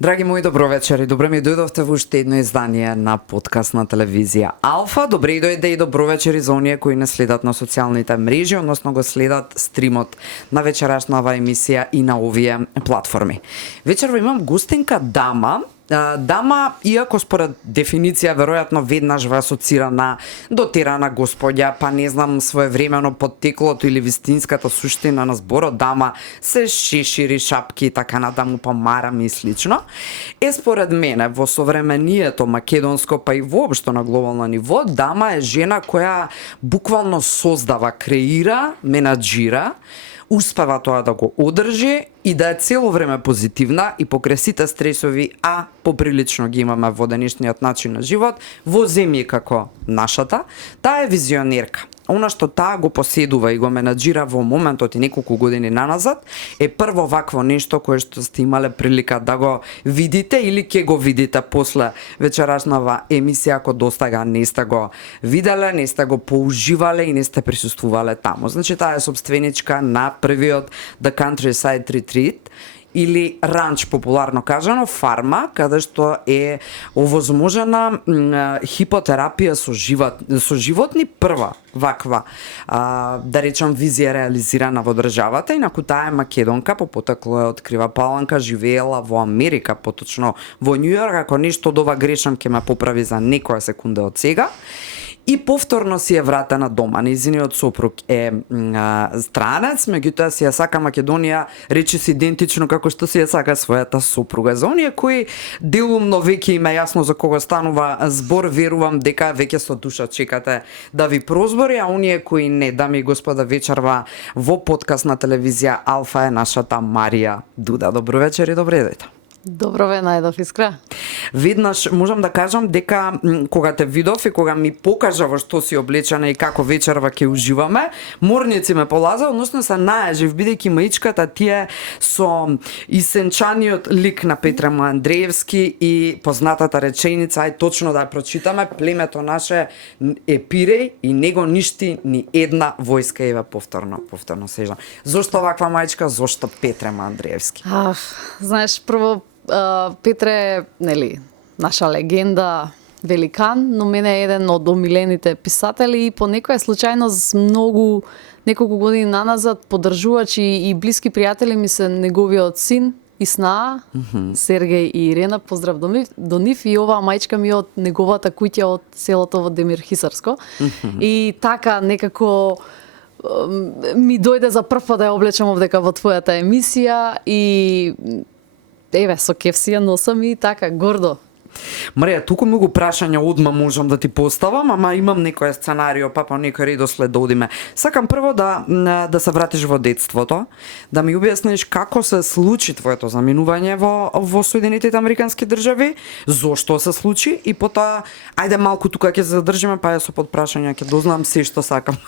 Драги мои, добро вечер и добре ми дојдовте во уште едно издание на подкаст на телевизија Алфа. Добре дојде и добро вечер и за оние кои не следат на социјалните мрежи, односно го следат стримот на вечерашнава емисија и на овие платформи. Вечерва имам гостинка дама. Дама, иако според дефиниција веројатно веднаш ве асоцира на дотерана господја, па не знам своевремено поттеклото или вистинската суштина на зборот дама се шешири, шапки и така натаму, па марами и слично. Според мене во современието македонско, па и воопшто на глобално ниво, дама е жена која буквално создава, креира, менаџира, успева тоа да го одржи и да е цело време позитивна и покрај сите стресови, а поприлично ги имаме во денешниот начин на живот, во земји како нашата, таа е визионерка. Она што таа го поседува и го менаџира во моментот и неколку години наназад е прво вакво нешто кое што сте имале прилика да го видите или ќе го видите после вечерашнава емисија ако достага не сте го виделе, не сте го поуживале и не сте присуствувале таму. Значи таа е собственичка на првиот The Countryside Retreat или ранч, популарно кажано, фарма, каде што е овозможена хипотерапија со животни, прва ваква, да речам, визија реализирана во државата, инаку таа е македонка, по потекло е од Крива Паланка, живеела во Америка, поточно во Њу Јорк, ако нешто од ова грешам ќе ме поправи за некоја секунда од сега. И повторно си е вратена дома. Нејзиниот сопруг е странец, меѓутоа си ја сака Македонија, речи се идентично како што си ја сака својата сопруга. За оние кои делумно веќе им е јасно за кого станува збор, верувам дека веќе со душа чекате да ви прозбори, а оние кои не, дами и господа, вечерва во подкаст на телевизија Алфа е нашата Марија Дуда. Добро вечер и добре дојде. Добро ве најдов, Искра. Веднаш можам да кажам дека кога те видов и кога ми покажа во што си облечена и како вечерва ќе уживаме, морници ме полаза, односно се најажив бидејќи маичката ти е со исенчаниот лик на Петре Андреевски и познатата реченица, ај точно да ја прочитаме, племето наше е пиреј и него ништи ни една војска, еве повторно сежам. Зошто ваква маичка, зошто Петре Андреевски? Знаеш, прво Петре, нели, наша легенда, великан, но мене е еден од омилените писатели и по некоја случајност неколку години наназад поддржувачи и блиски пријатели ми се неговиот син и снаа, Сергеј и Ирена, поздрав до нив, и оваа мајчка ми од неговата куќа од селото во Демир Хисарско. И така некако ми дојде за прв пат да ја облечам овдека во твојата емисија и еве, со кеф си ја носам и така, гордо. Марија, туку многу прашања одма можам да ти поставам, ама имам некој сценарио, па по некој редослед да одиме. Сакам прво да се вратиш во детството, да ми објасниш како се случи твоето заминување во Соединетите Американски држави, зошто се случи и потоа, ајде малку тука ќе се задржиме, па ја со подпрашања ќе дознам се што сакам.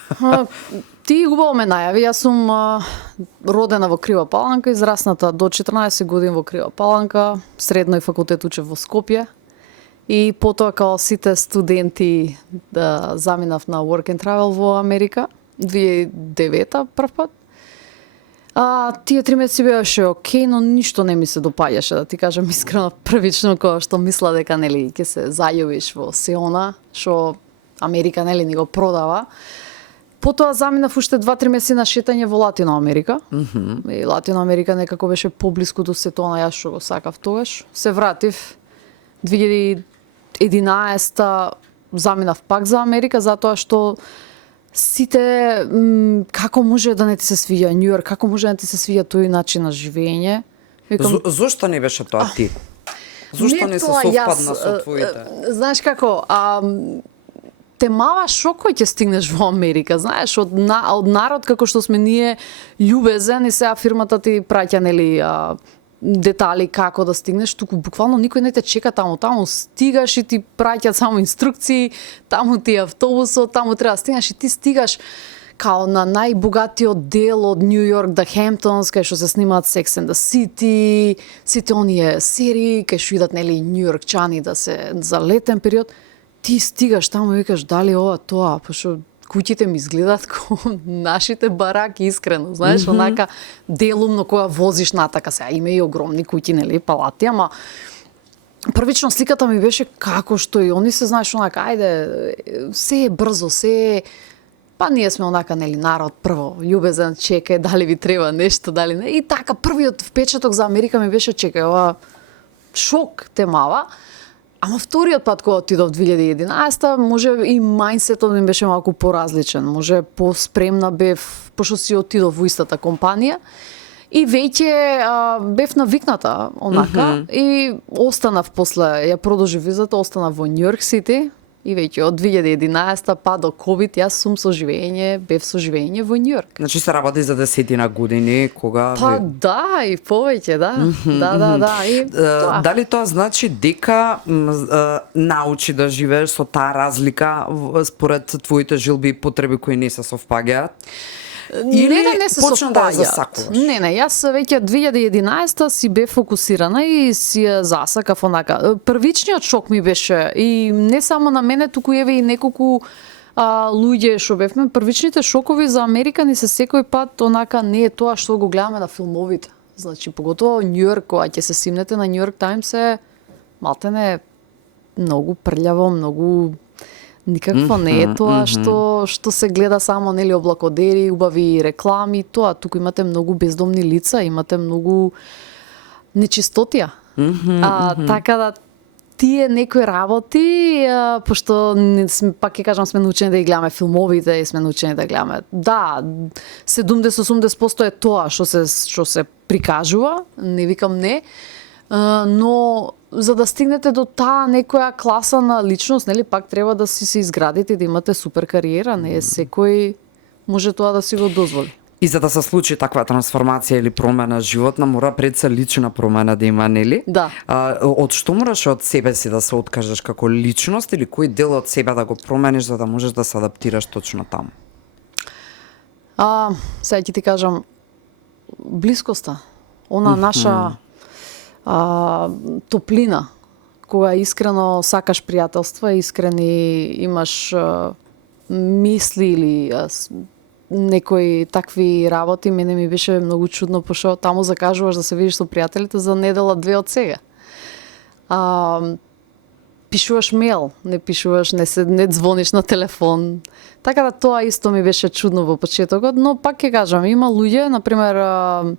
Ти убаво ме најави, јас сум родена во Крива Паланка, израсната до 14 години во Крива Паланка, средно и факултет учев во Скопје и потоа као сите студенти заминав на Work and Travel во Америка, 2009 прв пат. Тие 3 месеци беше окей, но ништо не ми се допаѓаше, да ти кажам искрено, првично кога што мисла дека нели ќе се зајубиш во Сеона, што Америка нели ни го продава. Потоа заминав уште 2-3 месеци на шетање во Латино Америка. И Латино Америка некако беше поблиску до сето она јас што го сакав тогаш. Се вратив 2011 заминав пак за Америка затоа што сите како може да не ти се свиѓа Њу Јорк, како може да не ти се свиѓа тој начин на живење. Зошто не беше тоа ти? Зошто не се совпадна со твоите? Знаеш како, те мава шок кој ќе стигнеш во Америка, знаеш, од народ како што сме ние љубезен и сега фирмата ти праќа нели детали како да стигнеш, туку буквално никој не те чека таму стигаш и ти праќаат само инструкции, таму ти е автобусот, таму треба да стигнеш и ти стигаш као на најбогатиот дел од Њу Јорк, The Hamptons, кај што се снимаат Sex and the City, сите оние серии, кај што идат нели Њу Јоркчани да се за летен период. Ти стигаш таму и викаш дали ова тоа, пошто куќите ми изгледаат како нашите бараки, искрено, знаеш, онака делумно кога возиш натака, сега има и огромни куќи, нели, палати, ама првично сликата ми беше како што и они се, знаеш, онака, ајде, се е брзо, се е... Па ние сме онака, нели, народ прво, љубезен, чекај, дали ви треба нешто, дали не. И така, првиот впечаток за Америка ми беше, чекај, ова шок те мава. Ама вториот пат кога отидов 2011, може и мајндсетот ми беше малку поразличен. Може поспремна бев, пошто си отидов во истата компанија. И веќе бев навикната онака и останав после, ја продолжи визата, останав во Њујорк Сити и веќе од 2011 па до ковид јас сум бев со живење во Њујорк. Значи се работи за 10 години кога Па да, и повеќе, да. Да. И тоа. Дали тоа значи дека научи да живееш со таа разлика според твоите жилби и потреби кои не се совпаѓаат? Или не се почна да ја совпаѓаат. засакуваш? Не, јас веќе 2011 си бев фокусирана и си ја засакав онака. Првичниот шок ми беше и не само на мене, туку еве и неколку луѓе што бевме. Првичните шокови за Америка ни се секој пат онака не е тоа што го гледаме на филмовите. Значи, поготово Њујорк, кога ќе се симнете на Њујорк Таймс е малтене многу прљаво, многу никакво не е тоа што се гледа само, нели, облакодери, убави реклами, тоа туку имате многу бездомни лица, имате многу нечистотија. Така да тие некои работи, пошто пак ќе кажам, сме научени да ги гледаме филмовите и сме научени да гледаме. Да, 70-80% е тоа што се прикажува, не викам не, но за да стигнете до таа некоја класа на личност, нели, пак треба да си се изградите и да имате супер кариера, не е секој може тоа да си го дозволи. И за да се случи таква трансформација или промена животна, мора пред се лична промена да има, нели? Да. Од што мораш од себе си да се откажеш како личност или кој дел од себе да го промениш за да можеш да се адаптираш точно таму? Сега ќе ти кажам, блискоста, она наша топлина, кога искрено сакаш пријателства, искрени имаш мисли или некои такви работи, мене ми беше многу чудно, пошто таму закажуваш да се видиш со пријателите за недела 2 од сега. Пишуваш мејл, не пишуваш, не звониш на телефон. Така да тоа исто ми беше чудно во почетокот, но пак ќе кажам, има луѓе, например,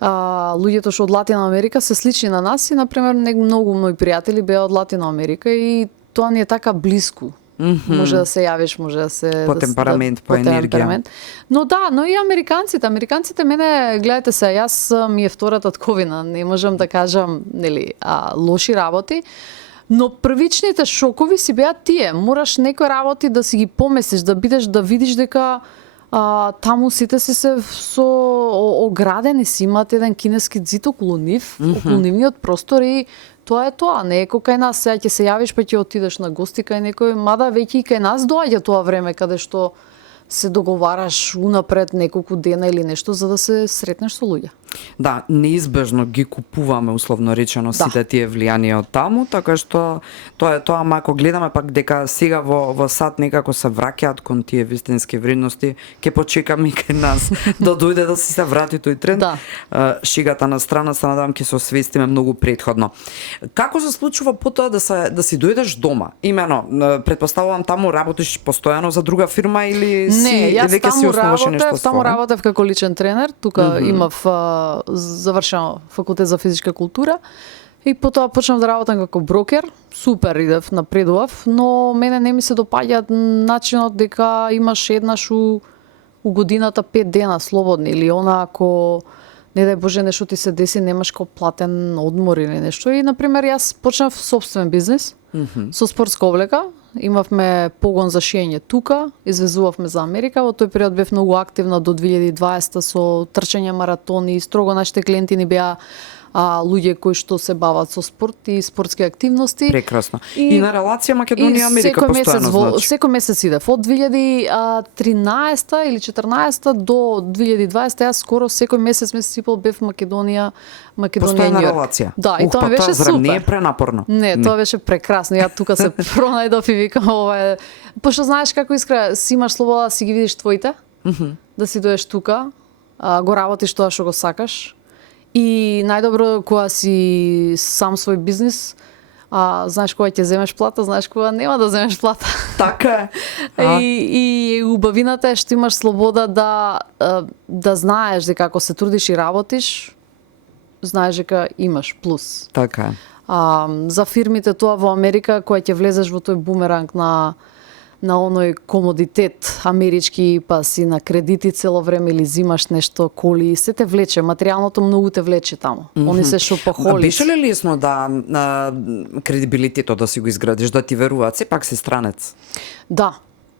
луѓето што од Латина Америка се слични на нас и, например, многу мои пријатели беа од Латина Америка и тоа ни е така блиску. Може да се јавиш, може да се... По темперамент, по енергија. Но да, но и американците. Американците мене, гледате се, јас ми е втора татковина, не можам да кажам, нели, лоши работи, но првичните шокови си беа тие. Мораш некои работи да си ги поместиш, да видиш дека таму сите си се со оградени, си имат еден кинески ѕид околу нив, околу нивниот простор и тоа е тоа, не е кај нас, сега ќе се јавиш па ќе отидеш на гости кај некој, мада веќе и кај нас доаѓа тоа време каде што се договараш унапред неколку дена или нешто за да се сретнеш со луѓе. Да, неизбежно ги купуваме условно речено сите тие влијанија од таму, така што тоа е тоа, ама ако гледаме пак дека сега во САД некако се враќаат кон тие вистински вредности, ќе почекаме и кај нас да дојде да си се врати тој тренд. Да. Шигата на страна, се надам ќе се освестиме многу претходно. Како се случува потоа да си дојдеш дома? Имено, претпоставувам таму работиш постојано за друга фирма или Не, јас таму своје? работев како личен тренер, тука имав завршено факултет за физичка култура и потоа почнав да работам како брокер, супер идев, напредував, но мене не ми се допаѓа начинот дека имаш еднаш у годината 5 дена слободни или она ако не дај Боже нешто ти се деси, немаш како платен одмор или нешто. И, например, јас почнав собствен бизнес со спортска облека. Имавме погон за шиење тука, извезувавме за Америка. Во тој период бев многу активна до 2020 со трчање маратони. Строго нашите клиенти ни беа луѓе кои што се бават со спорт и спортски активности. Прекрасно. И на релација Македонија-Америка постојано значи. Секој месец идев. Од 2013 или 14 до 2020 јас скоро секој месец сипал бев Македонија, Постојана Њујорк. релација. Да, и тоа беше супер. Не е супер. пренапорно. Не, тоа беше прекрасно. Ја тука се пронајдов и викам ова е. Пошто знаеш како искра, си имаш слобода да си ги видиш твоите, да си доеш тука, го работиш тоа што го сакаш. И најдобро кога си сам свој бизнис, знаеш кога ќе земеш плата, знаеш кога нема да земеш плата. Така е. И убавината е што имаш слобода да знаеш дека ако се трудиш и работиш, знаеш дека имаш плюс. Така е. За фирмите тоа во Америка, кога ќе влезеш во тој бумеранг на оној комодитет амерички, па си на кредити цело време или зимаш нешто, коли, се те влече, материјалното многу те влече таму. Они се шопахоли. Беше ли лесно да кредибилитетот да си го изградиш, да ти веруваат, сепак си странец? Да.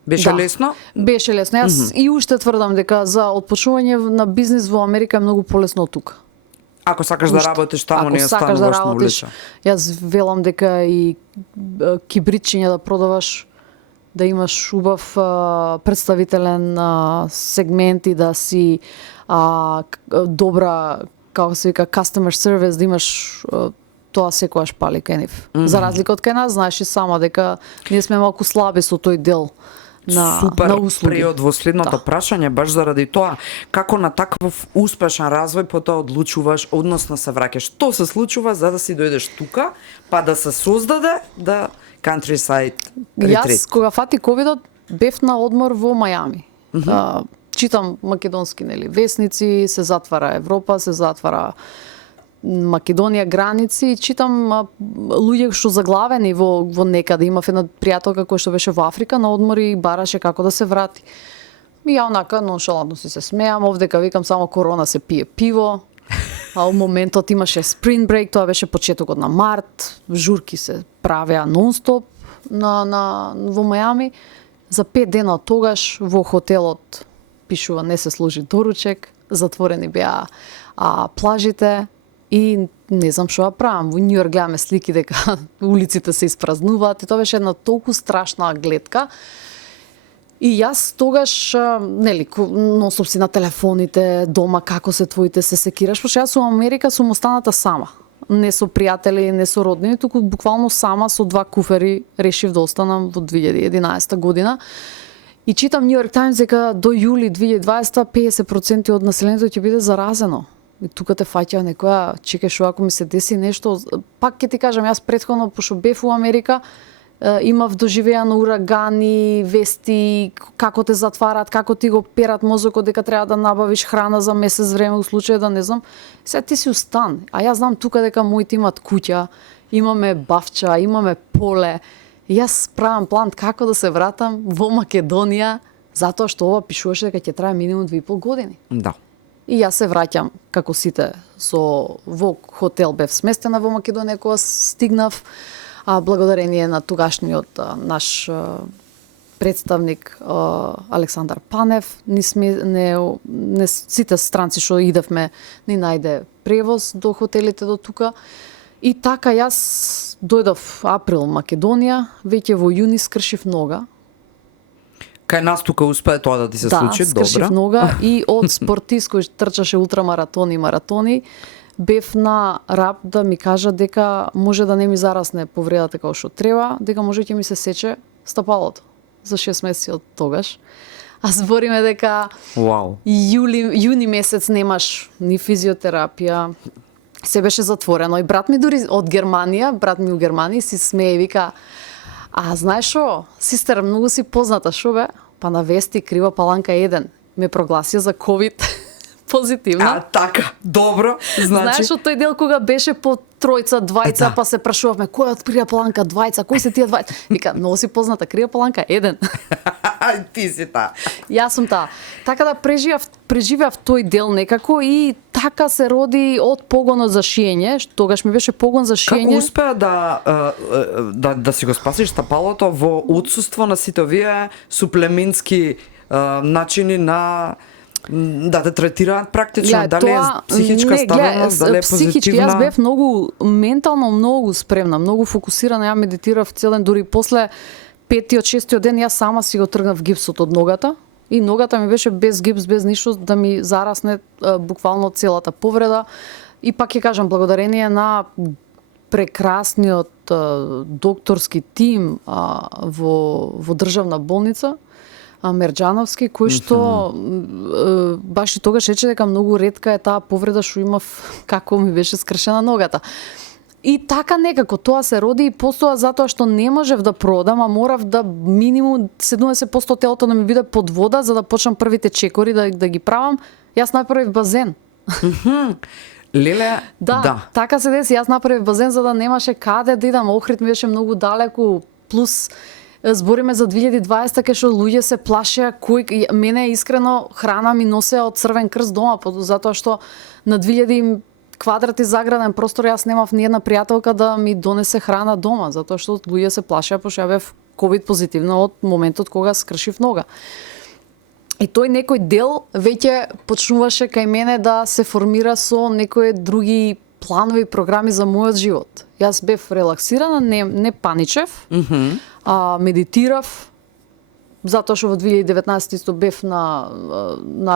Беше лесно? Беше лесно. Јас и уште тврдам дека за отпочнување на бизнис во Америка е многу полесно од тука. Ако сакаш да работиш таму, не остануваш на улица. Јас велам дека и кибритчиња да продаваш, да имаш убав представителен сегмент и да си добра, како се вика, customer service, да имаш тоа секогаш пали кај нив. За разлика од кај нас, знаеш и сама дека ние сме малку слаби со тој дел на услуги. Пред во следното прашање, баш заради тоа, како на таков успешен развој потоа одлучуваш, односно се враќаш. Што се случува за да си дојдеш тука, па да се создаде да Countryside Retreat? Јас кога фати ковидот бев на одмор во Мајами. Читам македонски весници, се затвара Европа, се затвара Македонија граници, и читам луѓе што заглавени во некаде. Имав една пријателка која што беше во Африка на одмор и бараше како да се врати. И ја онака ноншалантно си се смеам, овдека викам само корона се пие пиво. А у моментот имаше spring break, тоа беше почетокот на март, журки се правеа нонстоп во Мајами. За 5 дена од тогаш во хотелот пишува не се служи доручек, затворени беа плажите и не знам што ја правам. Во Њујорк гледаме слики дека улиците се испразнуваат и тоа беше една толку страшна гледка. И јас тогаш, нонстоп си на телефоните, дома, како се твоите, се секираш, пошто јас во Америка сум останата сама. Не со пријатели, не со роднини, туку буквално сама со 2 куфери решив да останам во 2011 година. И читам Њујорк Таймс дека до јули 2020 50% од населението ќе биде заразено. И тука те фаќа некоја, чекај што ако ми се деси нешто, пак ќе ти кажам, јас претходно, пошто бев во Америка, имав доживеано урагани, вести, како те затварат, како ти го перат мозокот дека треба да набавиш храна за месец време у случај да не знам. Сега ти си устан, а јас знам тука дека моите имат куќа, имаме бавча, имаме поле. Јас правам план како да се вратам во Македонија, затоа што ова пишуваше дека ќе трае минимум 2,5 години. Да. И јас се враќам како сите во хотел бев сместена во Македонија кога стигнав. Благодарение на тогашниот наш представник Александар Панев, не сите странци што идевме ни најде превоз до хотелите до тука. И така јас дојдов април Македонија, веќе во јуни скршив нога. Кај нас тука успее тоа да ти се случи, добро. Да, скршив нога и од спортист кој трчаше ултрамаратони и маратони, бев на рап да ми кажа дека може да не ми зарасне повредата како што треба, дека може ќе ми се сече стапалото за 6 месеци од тогаш. А збориме дека јуни месец немаш ни физиотерапија, се беше затворено. И брат ми дури од Германија, брат ми у Германија си смее и вика: "А знаеш што, сестер, многу си позната, шо бе? Па на вести Крива Паланка 1 ме прогласија за ковид позитивна." Така, добро. Значи, знаеш од тој дел кога беше по тројца, двајца, па се прашувавме кој е од Крива Паланка двајца, кои се тие двајца? Вика, многу си позната, Крива Паланка 1. Ти си таа. Јас сум таа. Така да преживеав тој дел некако и така се роди од погонот за шиење. Тогаш ми беше погон за шиење. Како успеа да си го спасиш стапалото во отсуство на сите овие суплементски начини на Да те третираат практично, дали е психичка стабилност, дали е психички, позитивна? јас бев многу ментално многу спремна, многу фокусирана, ја медитирав цел ден, дури после 5-тиот, 6-тиот ден јас сама си го тргнав гипсот од ногата и ногата ми беше без гипс, без ништо да ми зарасне буквално целата повреда. И пак ќе кажам благодарение на прекрасниот докторски тим во државна болница Мерџановски, кој што баш и тогаш рече дека многу ретка е таа повреда што имав како ми беше скршена ногата. И така некако тоа се роди и постоја затоа што не можев да продам, а морав да минимум 70% телото да ми биде под вода за да почнам првите чекори да ги правам. Јас направив базен. Леле, да, така се деси. Јас направив базен за да немаше каде да идам. Охрид ми беше многу далеку, плюс збориме за 2020 кај што луѓе се плашеа, кој мене искрено храна ми носе од Црвен крст дома, затоа што на 2000 квадрати заграден простор јас немав ни една пријателка да ми донесе храна дома, затоа што луѓе се плашеа пошто ја бев ковид позитивна од моментот кога скршив нога. И тој некој дел веќе почнуваше кај мене да се формира со некои други планови програми за мојот живот. Јас бев релаксирана, не паничев, медитирав, затоа што во 2019 исто бев на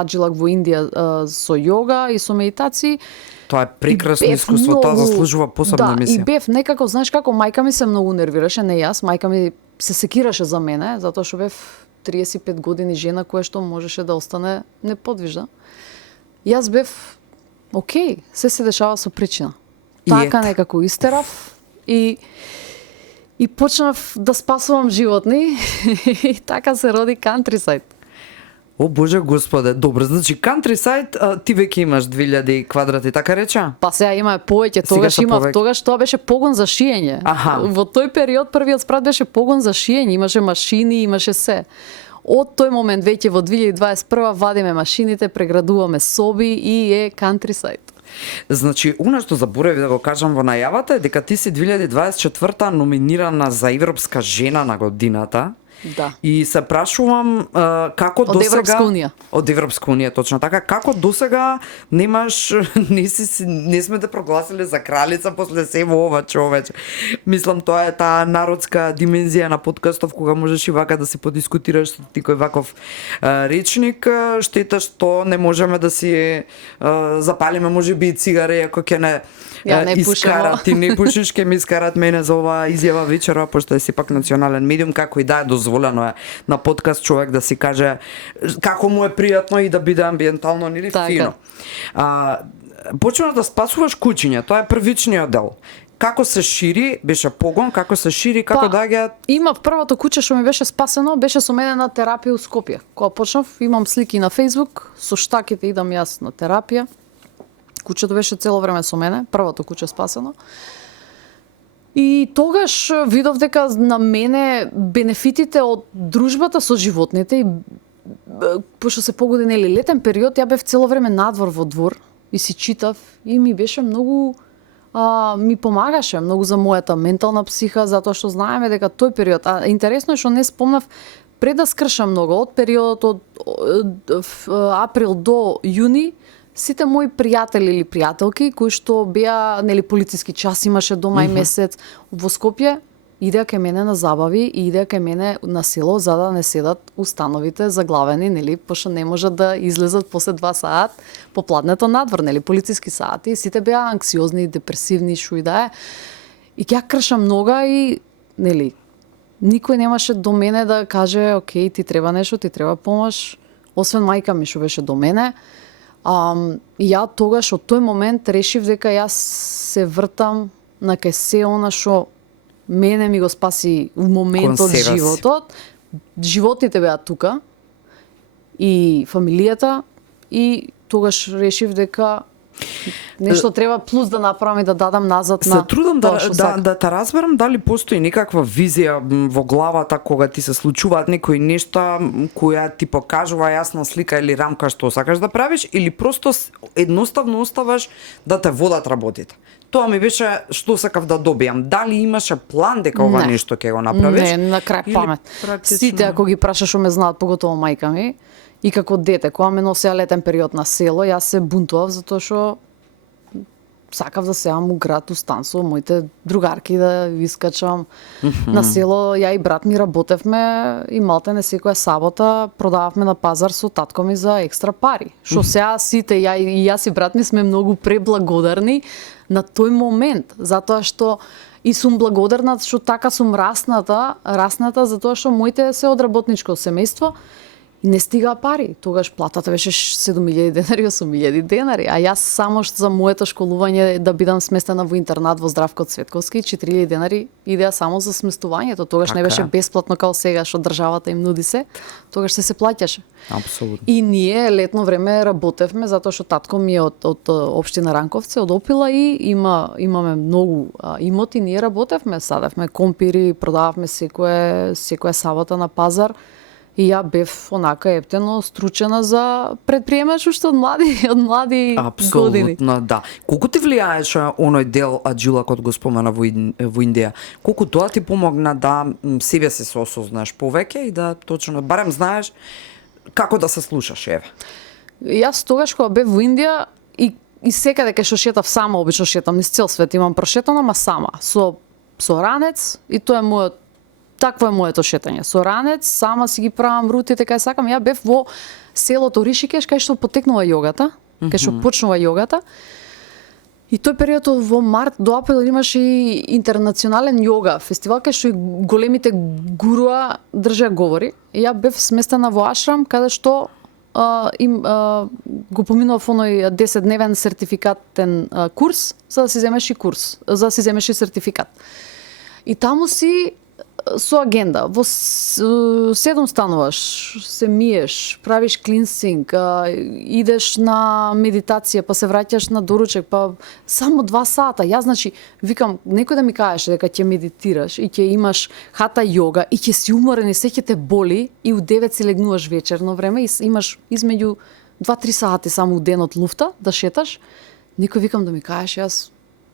Аджилак во Индија со йога и со медитации. Тоа е прекрасно искуство, тоа заслужува посебна емисија. Да, и бев некако, знаеш како, мајка ми се многу нервираше, не јас, мајка ми се секираше за мене, затоа што бев 35 години жена која што можеше да остане неподвижна. Јас бев окей, се дешава со причина. Така некако истерав и почнав да спасувам животни и така се роди Countryside. О Боже Господе, добро, значи Countryside ти веќе имаш 2000 квадрати, така реча? Па сега има повеќе, тогаш тоа беше погон за шиење. Во тој период првиот спрат беше погон за шиење, имаше машини, имаше се. Од тој момент веќе во 2021 вадиме машините, преградуваме соби и е Countryside. Значи, она што заборавив да го кажам во најавата е дека ти си 2024 номинирана за Европска жена на годината. Да. И се прашувам како досега... Од Европска унија. Од Европска унија, точно така. Како досега немаш, не сме те прогласиле за кралица после сево ова, човече. Мислам, тоа е таа народска димензија на подкастов, кога можеш и вака да се подискутираш со тикој ваков речник. Штета што не можеме да си запалиме можеби и цигари, ако ќе не искарат, ти не пушиш, ке ми искарат мене за оваа изјава вечера, пошто е сепак национален медиум, како и да е дозволено е на подкаст човек да си каже како му е пријатно и да биде амбиентално или фино. Почна да спасуваш куќиња, тоа е првичниот дел. Како се шири, беше погон, како се шири, како доаѓаат? Имав првото куќе што ми беше спасено, беше со мене на терапија у Скопје. Кога почнав, имам слики на Facebook, со штаките идам јас на терапија. Куќето беше цело време со мене, првото куќе спасено. И тогаш видов дека на мене бенефитите од дружбата со животните, пошто се погоди нели летен период, ја бев цело време надвор во двор и си читав и ми беше многу ми помагаше многу за мојата ментална психа, затоа што знаеме дека тој период, интересно е што не спомнав пред да скршам многу, од периодот од април до јуни, сите мои пријатели или пријателки кои што беа нели полициски час имаше дома и месец во Скопје, идеа кај мене на забави и идеа кај мене на село за да не седат установите заглавени, нели, пошто не можат да излезат после 2 саат попладнето надвор, нели, полициски сати, и сите беа анксиозни, депресивни, шо и да е. И ќе кршам нога и нели никој немаше до мене да каже окей, ти треба нешто, ти треба помош, освен мајка ми што беше до мене. И ја тогаш од тој момент решив дека јас се вртам на кај се она што мене ми го спаси в моментот животот. Животните беа тука и фамилијата и тогаш решив дека нешто треба плюс да направам и да дадам назад на. Се трудам да те разберам дали постои некаква визија во главата кога ти се случуваат некои нешта која ти покажува јасна слика или рамка што сакаш да правиш или просто едноставно оставаш да те водат работите. Тоа ми беше што сакав да добијам. Дали имаше план дека ова нешто ќе го направиш? Не, на крај памет. Сите ако ги прашаш што ме знаат, поготово мајка ми, И како дете, кога ме носеа летен период на село, јас се бунтував затоа што сакав да сеам у град, у стан со моите другарки, да искачам на село. Ја и брат ми работевме и малтене секоја сабота продававме на пазар со татко ми за екстра пари. Што сега сите, јас и брат ми сме многу преблагодарни на тој момент, затоа што и сум благодарна што така сум расната затоа што моите се од работничко семејство и не стигаа пари. Тогаш платата беше 7.000 денари, 8.000 денари, а јас само што за моето школување да бидам сместена во интернат во Здравко Цветковски, 4.000 денари идеа само за сместувањето. Тогаш не беше бесплатно како сега што државата им нуди се. Тогаш се плаќаше. Апсолутно. И ние летно време работевме затоа што татко ми е од општина Ранковци, од Опила и имаме многу имоти, ние работевме, садевме компири, продававме секоја сабота на пазар. И ја бев онака ептено стручена за предприемачество од млади години. Апсолутно, да. Колку ти влијаеше оној дел аджилакот го спомена во Индија? Колку тоа ти помогна да себе се осознаеш повеќе и да точно барем знаеш како да се слушаш, еве? Јас тогаш кога бев во Индија и секаде кај што шетав сама, обично шетам низ цел свет, имам прошетано, ама сама, со ранец и тоа е такво е моето шетање. Со ранец, сама си ги правам рутите кај сакам. Ја бев во селото Ришикеш, кај што потекнува јогата, кај што почнува јогата. И тој период во март до април имаше и интернационален јога фестивал, кај што и големите гуруа држеа говори. И ја бев сместена во Ашрам, каде што го поминував оној 10-дневен сертификатен курс, за да си земеш и сертификат. И таму си со агенда. Во 7 стануваш, се миеш, правиш клинсинг, идеш на медитација, па се враќаш на доручек, па само 2 сата. Јас, значи, викам, некој да ми кажеше дека ќе медитираш и ќе имаш хата јога и ќе си уморен и се ќе те боли и у 9 си легнуваш вечерно време и имаш измеѓу 2-3 сати само у денот луфта да шеташ. Некој викам да ми кажеш, јас,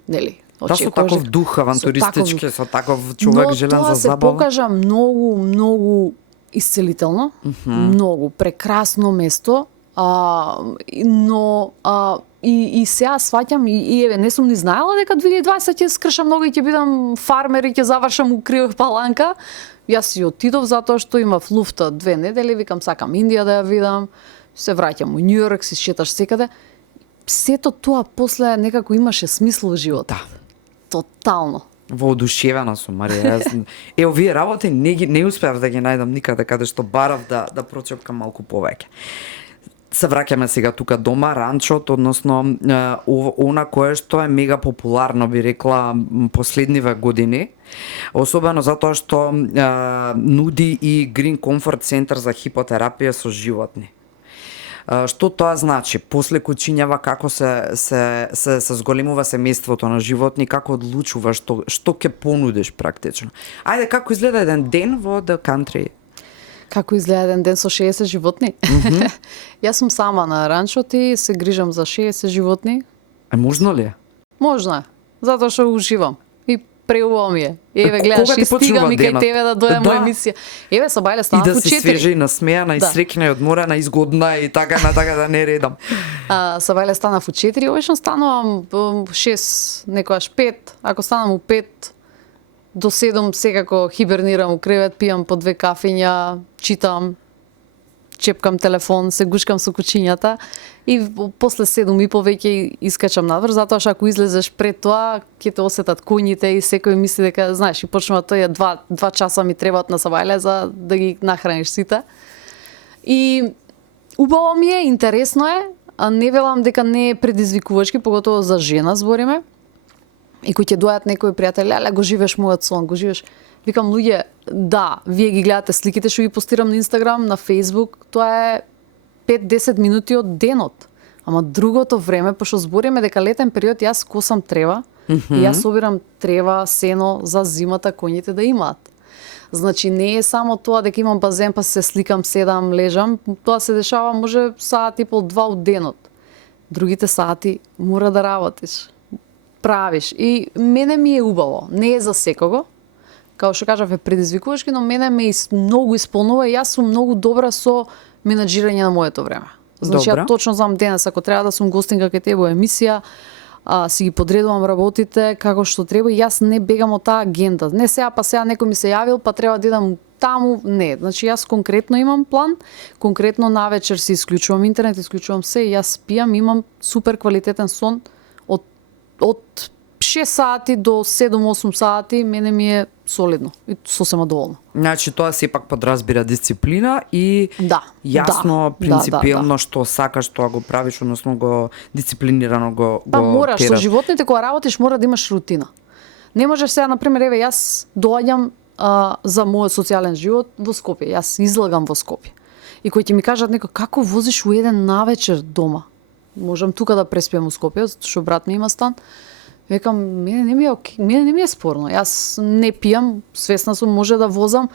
нели, Да, со таков дух авантуристички, со таков човек желен за забава. Но тоа се покажа многу исцелително, многу прекрасно место, но и сега сваќам и еве не сум ни знаела дека 2020 ќе скршам многу и ќе бидам фармер и ќе завршам у Крио Паланка. Јас си отидов затоа што имав луфта 2 недели, викам сакам Индија да ја видам, се враќам у Њујорк, си шеташ секаде. Сето тоа после некако имаше смисла во животот. Тотално. Воодушевена сум, Марија. Овие работи не успеав да ги најдам никаде каде што барав да прочепкам малку повеќе. Се враќаме сега тука дома, ранчот, односно она кое што е мега популарно, би рекла, последниве години. Особено затоа што нуди и Green Comfort Center за хипотерапија со животни. Што тоа значи? После кучињава како се зголемува семејството на животни, како одлучуваш што ќе понудиш практично? Ајде, како изгледа еден ден во The Country? Како изгледа еден ден со 60 животни? Јас сум сама на ранчот и се грижам за 60 животни. Можно ли? Можно е, затоа што уживам. Преубаво ми е. Еве, гледаш, и стигам и кај тебе да дојдам во емисија. Еве, со Бајле станав у 4. И да си свежа и насмејана, и среќна, и одморена, и згодна, и така да не редам. Со Бајле станав у 4, обично станувам 6, некојаш 5. Ако станам у 5, до 7 секако хибернирам у кревет, пијам по 2 кафиња, читам, чепкам телефон, се гушкам со кучињата и после 7 и повеќе искачам надвор, затоа што ако излезеш пред тоа, ќе те осетат коњите и секој мисли дека, знаеш, и почнува тоа 2 часа ми требаат на Сабајле за да ги нахраниш сите. И убаво ми е, интересно е, а не велам дека не е предизвикувачки, поготово за жена збориме. И кој ќе дојат некои пријатели, леле, го живееш мојот сон, го живееш. Викам, луѓе, да, вие ги гледате сликите што ги постирам на Инстаграм, на Фейсбук, тоа е 5-10 минути од денот. Ама другото време, пошто збориме дека летен период јас косам трева, и јас собирам трева, сено за зимата коњите да имаат. Значи не е само тоа дека имам базен па се сликам, седам, лежам, тоа се дешава може сат и пол 2 од денот. Другите сати мора да работиш, правиш и мене ми е убаво, не е за секого. Као што кажав, е предизвикувачки, но мене ме многу исполнува и јас сум многу добра со менаџирање на моето време. Значи, Добра. ја точно знам денес, ако треба да сум гостинка кај тебе во емисија, си ги подредувам работите како што треба и јас не бегам од таа агенда. Не сега, па сега некој ми се јавил, па треба да идам таму, не. Значи, јас конкретно имам план, конкретно навечер си исклучувам интернет, исклучувам се и јас спиам, имам супер квалитетен сон од 6 сати до 7-8 сати, мене ми е солидно и сосема доволно. Значи тоа сепак подразбира дисциплина и Да, јасно, да, принципиелно што сакаш тоа го правиш, односно го дисциплинирано го Па мораш, со тераш. животните кога работиш мора да имаш рутина. Не можеш сега, например, еве јас доаѓам за мојот социјален живот во Скопје. Јас излагам во Скопје. И кои ќе ми кажат некој како возиш у еден навечер дома. Можам тука да преспиам у Скопје, затоа што брат ми има стан. Викам, мене не ми е спорно. Јас не пијам, свесна сум, може да возам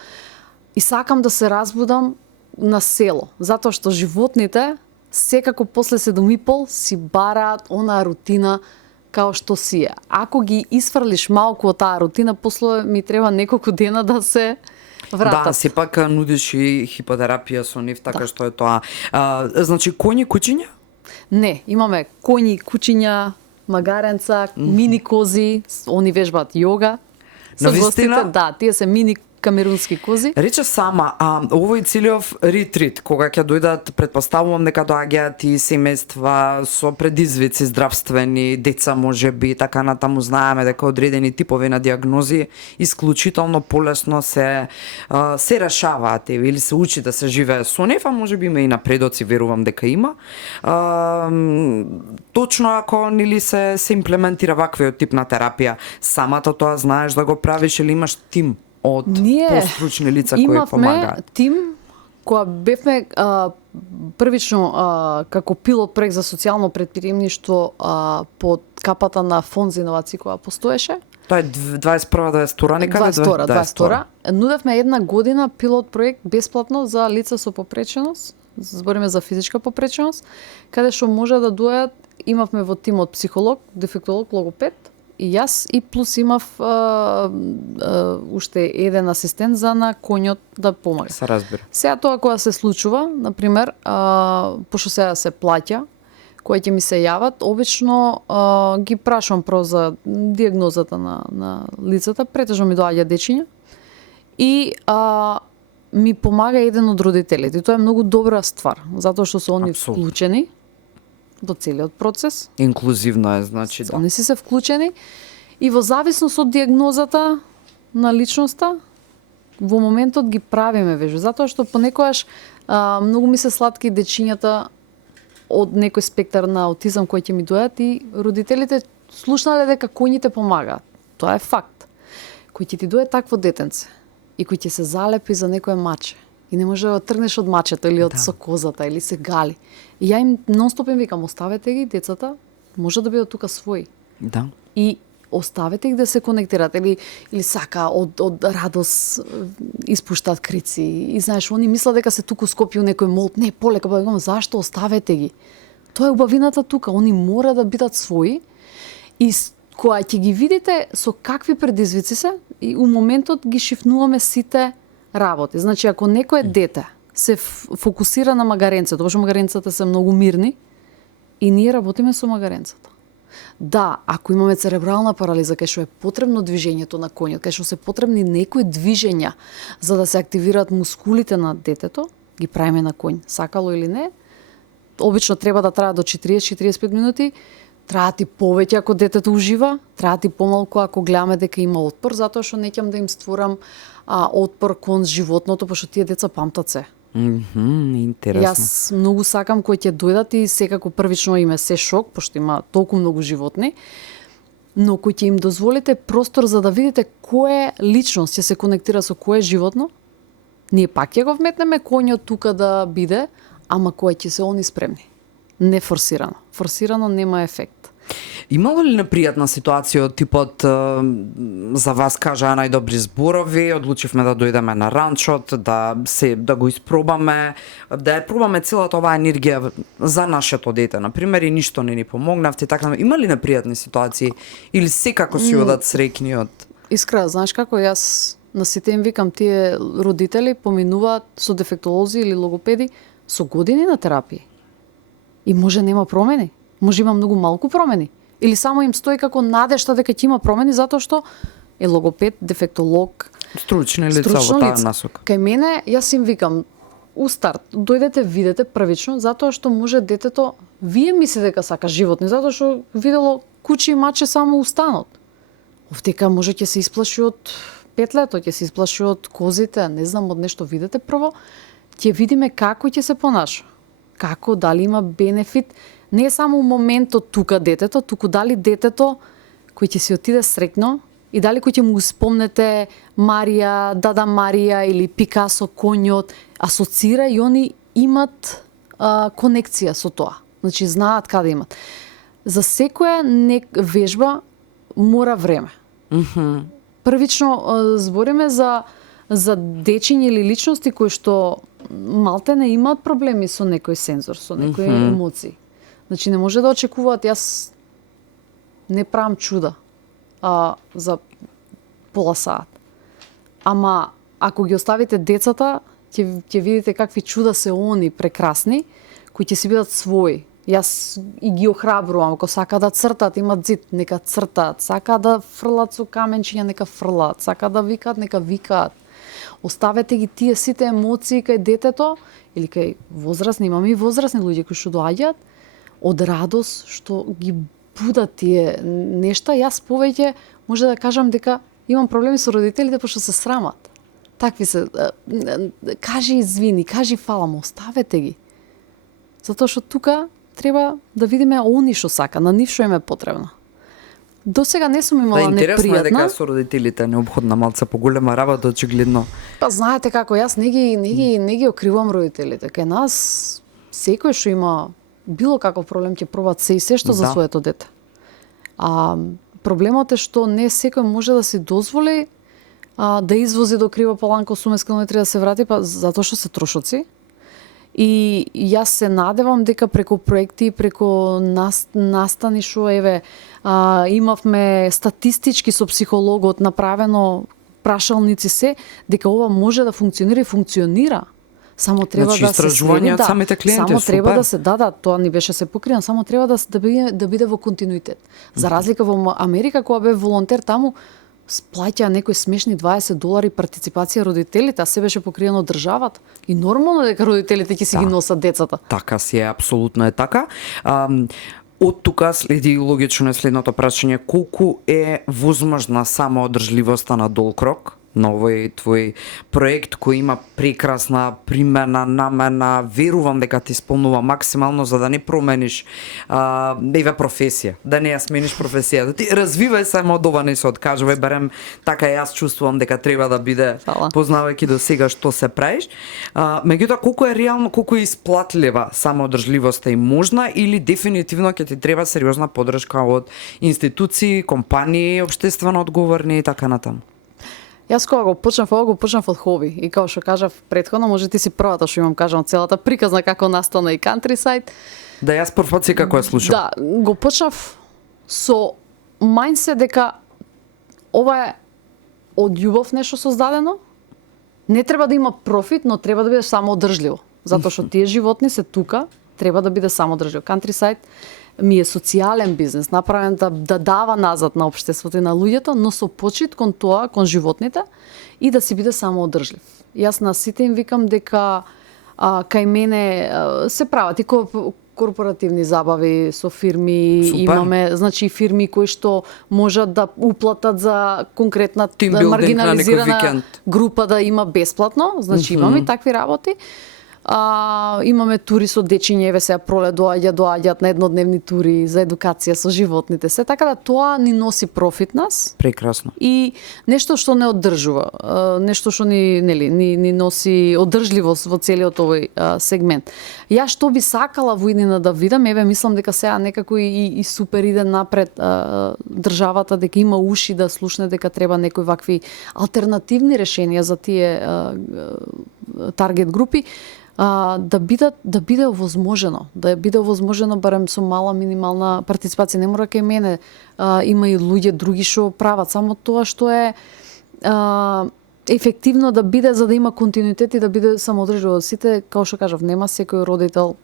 и сакам да се разбудам на село, затоа што животните секако после 7:30 си бараат онаа рутина као што си е. Ако ги исфрлиш малку од таа рутина, после ми треба неколку дена да се вратат. Да, сепак нудиш и хипотерапија со нив, така што е тоа. Значи, коњи, кучиња? Не, имаме коњи, кучиња, магаренца, мини кози, они вежбаат јога. Со Навистина? гостите, да, тие се мини камерунски кози. Рече сама, овој целиов ретрит, кога ќе дојдат, предпоставувам дека доаѓаат и семејства со предизвици здравствени, деца може би, така натаму знаеме дека одредени типови на диагнози исклучително полесно се решаваат или се учи да се живее со нив, а може би има и напредоци, верувам дека има. Точно ако нели се имплементира ваквиот тип на терапија, самата тоа знаеш да го правиш или имаш тим од постручни лица кои помагаат? Имавме тим која бевме првично како пилот проект за социјално предприемништво под капата на Фонд за инновации која постоеше. Тоа е 21-22 некаде? 22. Нудевме една година пилот проект бесплатно за лица со попреченост, збориме за физичка попреченост, каде што може да дојдат, имавме во тимот психолог, дефектолог, логопед, и јас, и плюс имав уште еден асистент за на коњот да помага. Се разбира. Сега тоа кога се случува, например, пошто сега се плаќа, кои ќе ми се јават, обично ги прашувам про за диагнозата на лицата, претежно ми доаѓа дечиња и ми помага еден од родителите. И тоа е многу добра ствар, затоа што се они вклучени во целиот процес. Инклузивно е, значи да. Они се вклучени и во зависност од диагнозата на личноста, во моментот ги правиме вежу, затоа што понекогаш многу ми се сладки дечињата од некој спектар на аутизам кои ќе ми дојат и родителите слушнале дека коњите помагаат. Тоа е факт. Кој ќе ти дое такво детенце и кој ќе се залепи за некое маче и не може да тргнеш од мачето или од со козата или се гали. И ја им нонстоп им викам, оставете ги децата, може да бидат тука своји. Да. И оставете ги да се конектират или сака од радост испуштаат крици и знаеш они мислат дека се туку Скопје у некој молт, не полека, па викам зашто оставете ги. Тоа е убавината тука, они мора да бидат своји и кога ќе ги видите со какви предизвици се и у моментот ги шифнуваме сите работи. Значи ако некое дете се фокусира на магаренцето, пошто магаренцата се многу мирни и ние работиме со магаренцата. Да, ако имаме церебрална парализа, кај што е потребно движењето на коњот, кај што се потребни некои движења за да се активираат мускулите на детето, ги правиме на коњ, сакало или не. Обично треба да трае до 40-45 минути, траат и повеќе ако детето ужива, траат и помалку ако гледаме дека има отпор, затоа што не ќе да им створам отпор кон животното, пошто тие деца памтат се. Интересно. Јас многу сакам кои ќе дојдат и секако првично име се шок, пошто има толку многу животни, но кој ќе им дозволите простор за да видите која личност ќе се конектира со кое животно, ние пак ќе го вметнеме коњот тука да биде, ама кој ќе се они спремни. Не форсирано. Форсирано нема ефект. Имало ли непријатна ситуација од типот за вас кажаа најдобри зборови, одлучивме да дојдеме на ранчот, да го испробаме, да ја пробаме целата оваа енергија за нашето дете, на пример, и ништо не ни помогнавте, така. Има ли непријатни ситуации или секако си одат среќни од? Искра, знаеш како јас на сите им викам, тие родители поминуваат со дефектолози или логопеди со години на терапија. И може нема промени, може има многу малку промени. Или само им стои како надежта дека ќе има промени затоа што е логопед, дефектолог, Стручни лица во таа насока. Кај мене, јас им викам, у старт, дојдете, видете првично, затоа што може детето, вие мислите дека сака животни, затоа што видело кучи и маче само у станот. Овдека може ќе се исплаши од петлето, ќе се исплаши од козите, не знам, од нешто видете прво, ќе видиме како ќе се понаша. Како, дали има бенефит, не е само у моментот тука детето, туку дали детето кој ќе се отиде среќно и дали кој ќе му спомнете Марија, Дада Марија или Пикасо, конјот, асоцира и они имат конекција со тоа. Значи, знаат каде имат. За секоја вежба мора време. Првично збориме за дечиња или личности кои што малте не имаат проблеми со некој сензор, со некои емоции. Значи, не може да очекуваат, јас не правам чуда за пола саат. Ама, ако ги оставите децата, ќе видите какви чуда се они прекрасни, кои ќе си бидат своји. Јас и ги охрабрувам, ако сака да цртат, имат зид, нека цртат, сака да фрлат со каменчиња, нека фрлат, сака да викаат, нека викаат. Оставете ги тие сите емоции кај детето или кај возрастни, имаме и возрастни луѓе кои што доаѓаат од радост што ги будат тие нешта. Јас повеќе може да кажам дека имам проблеми со родителите пошто се срамат. Такви се, кажи извини, кажи фала, му оставете ги. Затоа што тука треба да видиме они што сака, на нив што им е потребно. До сега не сум имала непријатна. Интересно е дека со родителите е необходна малце поголема работа, очигледно. Па знаете како, јас не ги окривам родителите. Кај нас секој што има било каков проблем ќе пробат се и се што за своето дете. Проблемот е што не секој може да си дозволи да извози до Крива Паланка 18 км да се врати, па затоа што се трошоци. И јас се надевам дека преку проекти, преку настани што имавме статистички со психологот направено прашалници се, дека ова може да функционира и функционира. Само треба да се следи, од самите клиенти, само треба да се тоа ни беше се покриено, само треба да биде во континуитет. За разлика во Америка, кога бе волонтер таму, сплаќа некои смешни $20 партиципација родителите, а се беше покриено од државата. И нормално дека родителите ќе си ги носат децата. Така си е, апсолутно е така. Од тука следи логично следното прашање: колку е возможна самоодржливоста на долгрок на овој твој проект кој има прекрасна примена, намена, верувам дека ти исполнува максимално за да не промениш професија, да не ја смениш професијата. Ти развивај се, од ова не се откажувај, барем така јас чувствувам дека треба да биде, познавајќи до сега што се правиш. Меѓутоа, колку е реално, колку е исплатлива самоодржливоста и можна, или дефинитивно ќе ти треба сериозна поддршка од институции, компании, општествено одговорни и така натаму? Јас кога го почнав од хоби и како што кажав претходно, може ти си првата што имам кажам целата приказна како настана и Countryside. Да, јас прв пат како ја слушам. Да, го почнав со мајндсет дека ова е од љубов нешто создадено. Не треба да има профит, но треба да биде самоодржливо, затоа што тие животни се тука, треба да биде самоодржливо. Countryside ми е социјален бизнес, направен да дава назад на општеството и на луѓето, но со почит кон тоа, кон животните и да си биде самоодржлив. Јас на сите им викам дека кај мене се прават и корпоративни забави со фирми. Супер. Имаме, значи, фирми кои што можат да уплатат за конкретна маргинализирана група да има бесплатно, значи имаме и такви работи. Имаме тури со дечиња, еве сега пролет доаѓаат на еднодневни тури за едукација со животните. Се така да тоа ни носи профит нас. Прекрасно. И нешто што не оддржува, нешто што ни носи оддржливост во целиот овој сегмент. Ја што би сакала во иднина да видам, еве мислам дека сега некако и супер иде напред државата, дека има уши да слушне дека треба некои вакви алтернативни решенија за тие таргет групи. Да биде овозможено, барем со мала минимална партиципација. Не мора кај мене, има и луѓе други што прават, само тоа што е ефективно да биде, за да има континуитет и да биде самоодржливо. Сите, како што кажав, нема секој родител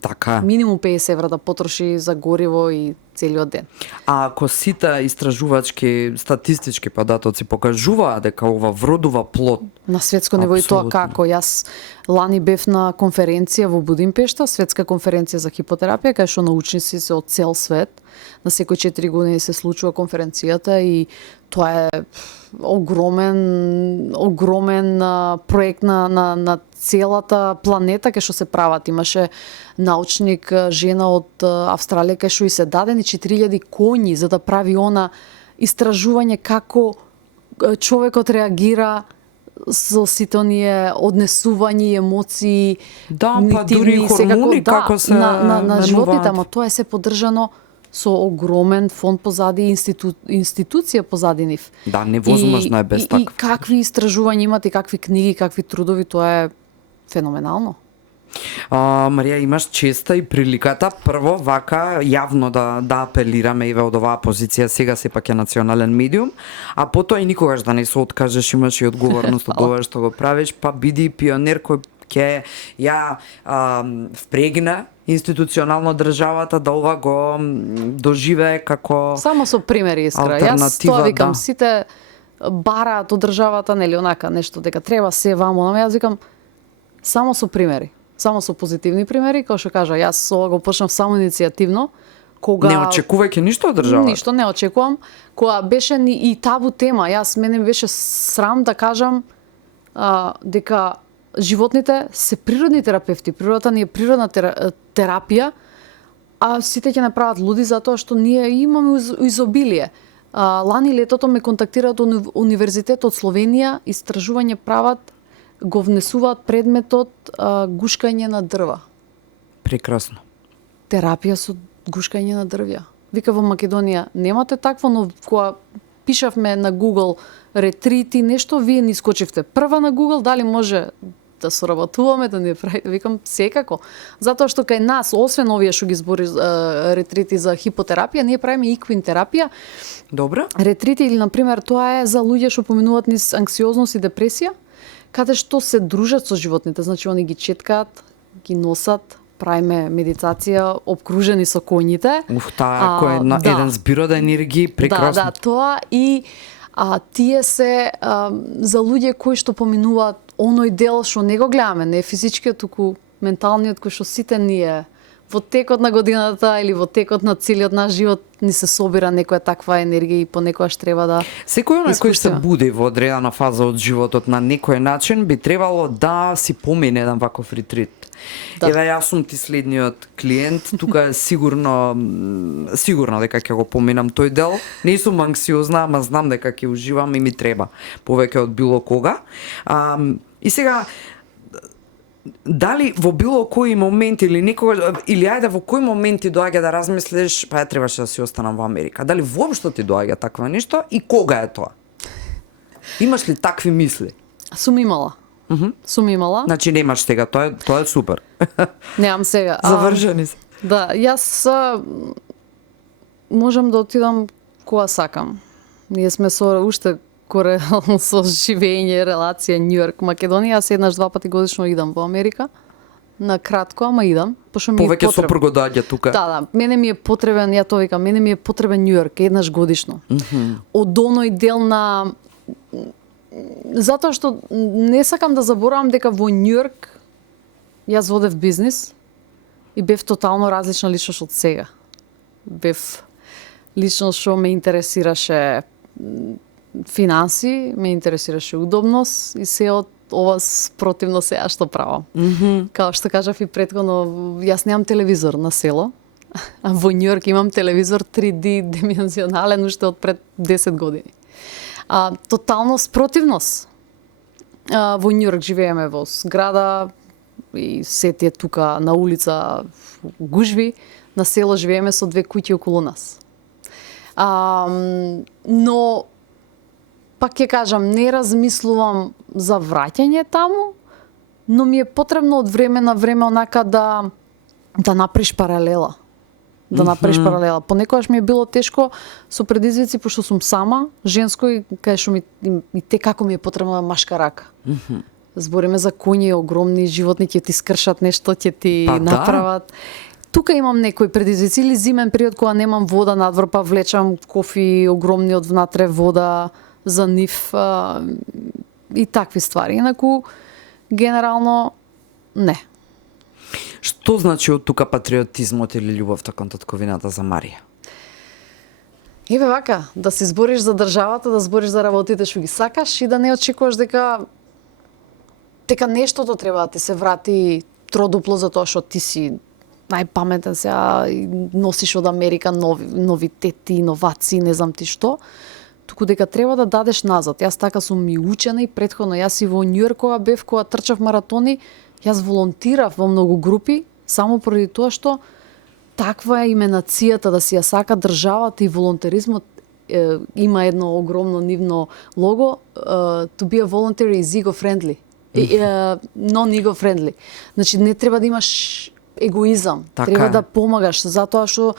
Така. минимум 50 евра да потроши за гориво и целиот ден. А ако сите истражувачки, статистички податоци покажуваат дека ова вродува плод, На светско ниво и тоа Апсолутно. како. Јас лани бев на конференција во Будимпешта, светска конференција за хипотерапија, кај што научници се од цел свет. На секој 4 години се случува конференцијата и тоа е огромен проект на целата планета кај што се прават. Имаше научник, жена од Австралија, кај што и се дадени 4000 коњи за да прави она истражување како човекот реагира со сите оние однесувања и емоции, Да, па дури и хормони како се на животните, менуваат. ама тоа е се поддржано со огромен фонд позади, институција позади нив. Да, невозможно е без и такво. какви истражувања имат и какви книги, какви трудови, тоа е феноменално. Марија, имаш честа и приликата прво вака јавно да апелираме еве од оваа позиција, сега сепак е национален медиум, а потоа и никогаш да не се откажеш, имаш и одговорност од ова што го правиш, па биди пионер кој ќе ја впрегне институционално државата да ова го доживее како Само со примери, Искра. Јас алтернатива, тоа викам, да. сите бараат од државата, нели, онака нешто дека треба се вамо, ама јас викам само со примери. Само со позитивни примери, како што кажа, јас ова го почнав само иницијативно, кога не очекувајќи ништо од државата. Ништо не очекувам, кога беше и табу тема. Мене ми беше срам да кажам дека животните се природни терапевти, природата ни е природна терапија, а сите ќе направат луди затоа што ние имаме изобилие. Лани летото ме контактираат од Универзитетот од Словенија, истражување прават, го внесуваат предметот гушкање на дрва. Прекрасно. Терапија со гушкање на дрвја. Вика, во Македонија немате такво, но кога пишавме на Google ретрити, нешто, вие ни скочивте прва на Google, дали може да соработуваме, да ни правите, викам, секако. Затоа што кај нас, освен овие што ги збори ретрити за хипотерапија, ние правиме иквин терапија. Добро. Ретрити, или, например, тоа е за луѓе што поминуваат низ анксиозност и депресија, каде што се дружат со животните, значи они ги четкаат, ги носат, правиме медитација обкружени со коњите. Таа кој е еден збир од енергија, прекрасно. Да, тоа и тие се за луѓе кои што поминуваат оној дел што не го гледаме, не физичкиот, туку менталниот, кој што сите ние во текот на годината или во текот на целиот наш живот ни се собира некоја таква енергија и понекогаш треба да Секој оној кој се буди во одредена фаза од животот на некој начин би требало да си помине еден ваков ретрит. Да. Еве, јас сум ти следниот клиент, тука е сигурно дека ќе го поминам тој дел. Не сум анксиозна, ама знам дека ќе уживам и ми треба повеќе од било кога. И сега, дали во било кој момент или некога, или ајде во кој момент ти доаѓа да размислиш, па ја требаше да си останам во Америка. Дали воопшто ти доаѓа такво нешто и кога е тоа? Имаш ли такви мисли? Сум имала. Сум имала. Значи немаш сега, тоа е супер. Немам сега. Завршени се. Да, јас можам да отидам кога сакам. Ние сме уште со живење, релација Њујорк, Македонија, јас еднаш 2 пати годишно идам во Америка. На кратко, ама идам, пошто ми е повеќе потребен. сопруг го доаѓа тука. Да, мене ми е потребен, ја тоа викам, мене ми е потребен Њујорк еднаш годишно. Од оној дел на затоа што не сакам да заборавам дека во Њујорк јас водев бизнис и бев тотално различна личност од сега. Бев личност што ме интересираше финанси, ме интересираше удобност и се од ова спротивно сега што правам. Као што кажав и претходно, јас немам телевизор на село, а во Њујорк имам телевизор 3D димензионален уште од пред 10 години. Тотално спротивност. Во Њујорк живееме во зграда и се тие тука на улица гужви, на село живееме со 2 куќи околу нас. Но пак ќе кажам, не размислувам за враќање таму, но ми е потребно од време на време онака да направиш паралела. да направиш паралела. Понекогаш ми е било тешко со предизвици, пошто сум сама, женско и кај што и те како ми е потребна машка рака. Збориме за коњи, огромни животни, ќе ти скршат нешто, ќе ти Па да. направат. Тука имам некои предизвици или зимен период кога немам вода надвор, па влечам кофи огромни од внатре вода за нив и такви ствари. Инаку генерално не. Што значи од тука патриотизмот или љубовта кон татковината за Марија? Еве вака, да се збориш за државата, да збориш за работите што ги сакаш и да не очекуваш дека нештото треба да ти се врати тродупло за тоа што ти си најпаметен сега и носиш од Америка новитети, иновации, не знам ти што, туку дека треба да дадеш назад. Јас така сум и учена и претходно, јас и во Њујорк кога бев, кога трчав маратони, јас волонтирав во многу групи, само поради тоа што таква е име нацијата, да си ја сака државата и волонтеризмот има едно огромно нивно лого, to be a volunteer is ego-friendly. Non-ego-friendly. Значи, не треба да имаш егоизам. Така треба е. да помагаш, затоа што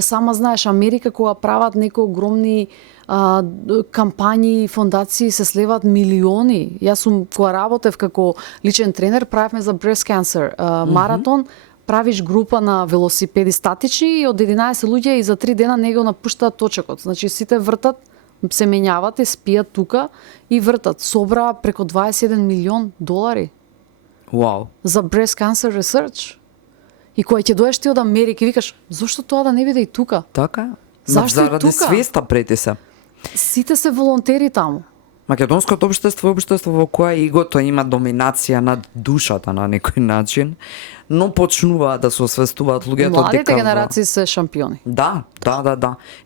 сама знаеш, Америка кога прават некои огромни кампањи и фондации се слеваат милиони. Јас сум кога работев како личен тренер, правевме за breast cancer маратон, правиш група на велосипеди статични и од 11 луѓе и за 3 дена не го напуштаат точекот. Значи сите вртат, се менјават и спијат тука и вртат. Собра преку $21 милион Вау. за breast cancer research. И кога ќе доеш ти од Америка и викаш, зошто тоа да не биде и тука? Така? Зашто и заради тука? свеста прети се. Сите се волонтери таму. Македонското општество е општество во кое игото има доминација над душата на некој начин, но почнуваат да се освестуваат луѓето Младите дека генерации се шампиони. Да.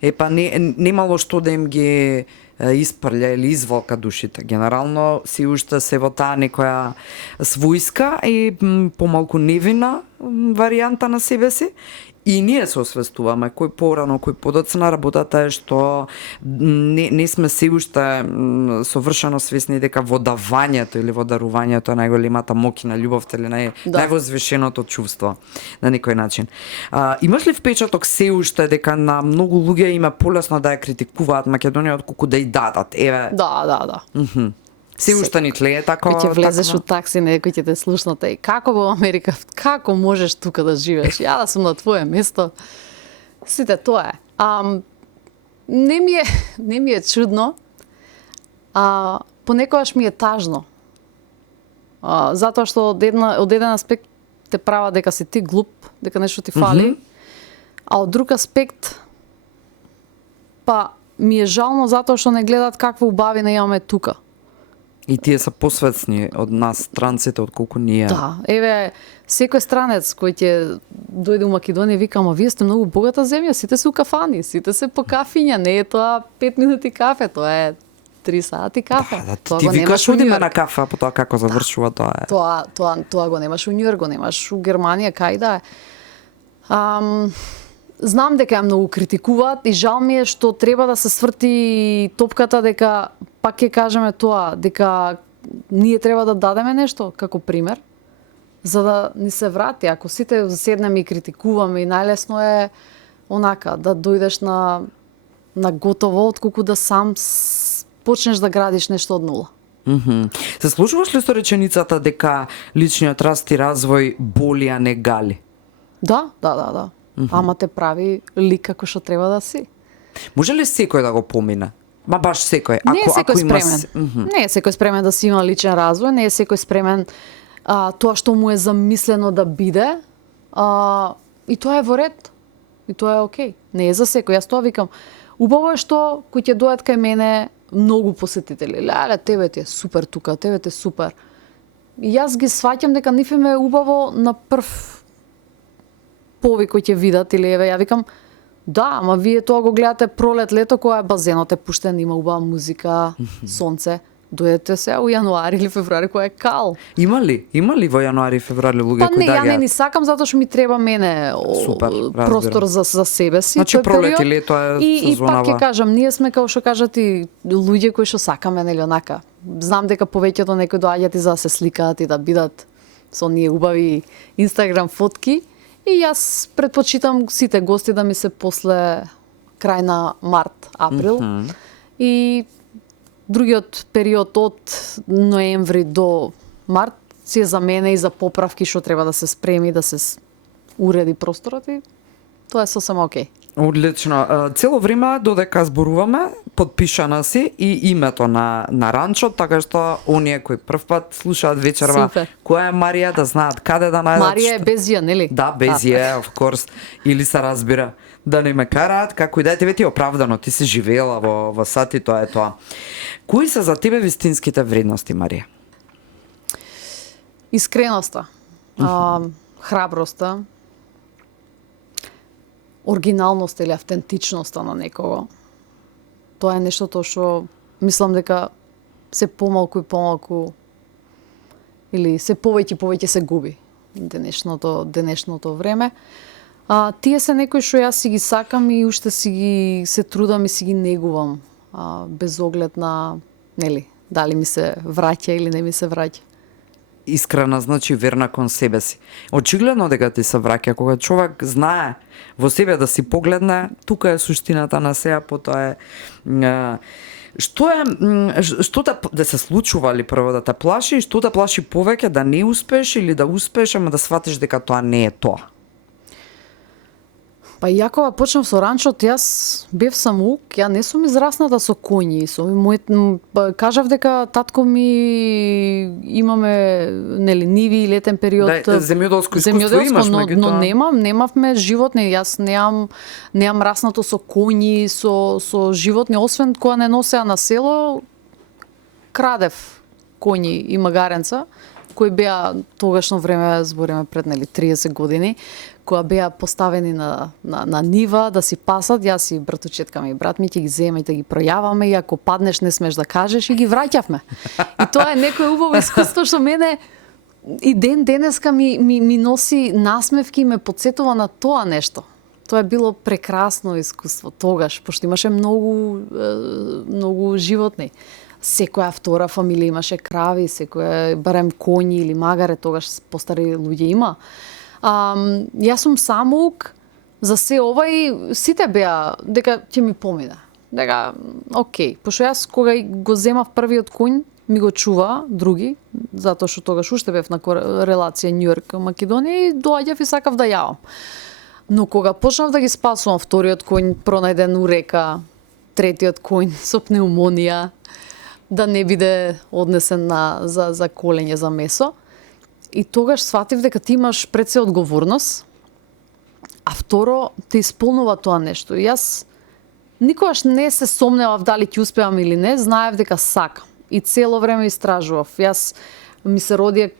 Епа немало што да им ги испрља или изволка душите. Генерално си уште се во таа некоја својска и помалку невина варијанта на себе си. И ние се освестуваме, кој порано, кој подоцна, работата е што не сме се уште совршено свесни дека во давањето или во дарувањето е најголемата моќ на љубовта или највозвишеното чувство на некој начин. Имаш ли впечаток се уште дека на многу луѓе има полесно да ја критикуваат Македонија отколку да ја дадат? Еве. Да. Се уште ни тлее тако. Кој ќе влезеш од такси, некој ќе те слушнате. И како во Америка, како можеш тука да живееш? Ја да сум на твое место. Сите тоа е. Не ми е чудно. Понекогаш ми е тажно. Затоа што од еден аспект те права дека си ти глуп, дека нешто ти фали. А од друг аспект ми е жално затоа што не гледаат каква убавина имаме тука. И тие се посветсни од нас, странците, отколку ние. Да, еве, секој странец кој ќе дојде у Македонија вика, ама вие сте многу богата земја, сите се у кафани, сите се по кафиња, не е тоа 5 минути кафе, тоа е 3 сати кафе. Да, ти викаш одиме на кафе, а потоа како завршува тоа е. Тоа го немаш у Њујорк, го немаш у Германија, кај да е. Знам дека ја многу критикуваат и жал ми е што треба да се сврти топката дека пак ќе кажеме тоа, дека ние треба да дадеме нешто како пример за да ни се врати. Ако сите седнеме и критикуваме и најлесно е онака да дојдеш на готово отколку да сам почнеш да градиш нешто од нула. Се слушуваш ли со реченицата дека личниот раст и развој боли, а не гали? Да. Ама те прави лик како што треба да си. Може ли секој да го помине? Ма баш секој. Не е секој спремен. Не е секој спремен да си има личен развој, не е секој спремен тоа што му е замислено да биде. И тоа е во ред. И тоа е окей. Не е за секој. Јас тоа викам. Убаво е што кој ќе дојдат кај мене многу посетители. Леле, тебе ти е супер тука, тебе ти е супер. И јас ги сваќам дека нив им е убаво на прв повик кој ќе видат или еве ја викам да, ама вие тоа го гледате пролет, лето кога е базенот е пуштен, има убава музика, сонце. Дојдете се у јануари или февруари кога е кал. Има ли во јануари и февруари луѓе кои не, ја не доаѓаат? ни сакам затоа што ми треба мене простор за себе си. Значи тој пролет период. и лето е И сезонава. пак ќе кажам, ние сме како што кажат и луѓе кои што сакаме нели онака. Знам дека повеќето некои доаѓаат и за да се сликаат и да бидат со ние убави Инстаграм фотки. И јас предпочитам сите гости да ми се после крај на март, април. И другиот период од ноември до март си е за мене и за поправки што треба да се спреми, да се уреди просторот и тоа е сосема окей. Одлично. Цело време додека зборуваме, подпишана си и името на ранчот, така што оние кои првпат слушаат вечерва Супер. која е Марија, да знаат каде да најдат. Марија е без ја, нели? Да, без ја, of course. Или се разбира да не ме караат, како и да е, тебе ти е оправдано, ти си живеела во Сати, тоа е тоа. Кои се за тебе вистинските вредности, Марија? Искреноста, храброста, оригиналност или автентичноста на некого. Тоа е нештото што мислам дека се помалку и помалку или се повеќе и повеќе се губи денешното време. Тие се некои што јас си ги сакам и уште се трудам и си ги негувам без оглед на нели дали ми се враќа или не ми се враќа. Искрена, значи верна кон себе си. Очигледно дека ти се враќа кога човек знае во себе да си погледне, тука е суштината на сеа, потоа е што да се случува ли прво да те плаши, што те плаши повеќе да не успееш или да успееш, ама да сватиш дека тоа не е тоа? Па ја кога почнав со ранчот, јас бев самоук, ја не сум израсната со коњи, кажав дека татко ми имаме нели ниви и летен период. Да, земјоделско искуство имаш, но немавме животни, јас неам раснато со коњи, со животни, освен кога не носеа на село, крадев коњи и магаренца кои беа тогашно време, збориме пред 30 години, кога беа поставени на нива да си пасат, јас и братучетка ми и брат ми ќе ги земеме и да ги пројаваме и ако паднеш не смеш да кажеш и ги враќавме. И тоа е некое убаво искуство што мене и денеска ми носи насмевки и ме потсетува на тоа нешто. Тоа е било прекрасно искуство тогаш, пошто имаше многу животни. Секоја втора фамилија имаше крави, секоја барем коњи или магаре, тогаш постари луѓе има. Јас сум самоук, за се ова и сите беа дека ќе ми помине. Дека, окей, пошто јас кога го земав првиот коњ, ми го чува други, затоа што тогаш уште бев на релација Њујорк Македонија и доаѓав и сакав да јавам. Но кога почнав да ги спасувам, вториот коњ пронајден у река, третиот коњ со пнеумонија, да не биде однесен за колење за месо. И тогаш сватив дека ти имаш пред се одговорност, а второ те исполнува тоа нешто. И јас никогаш не се сомневав дали ќе успеам или не, знаев дека сакам. И цело време истражував. Јас ми се роди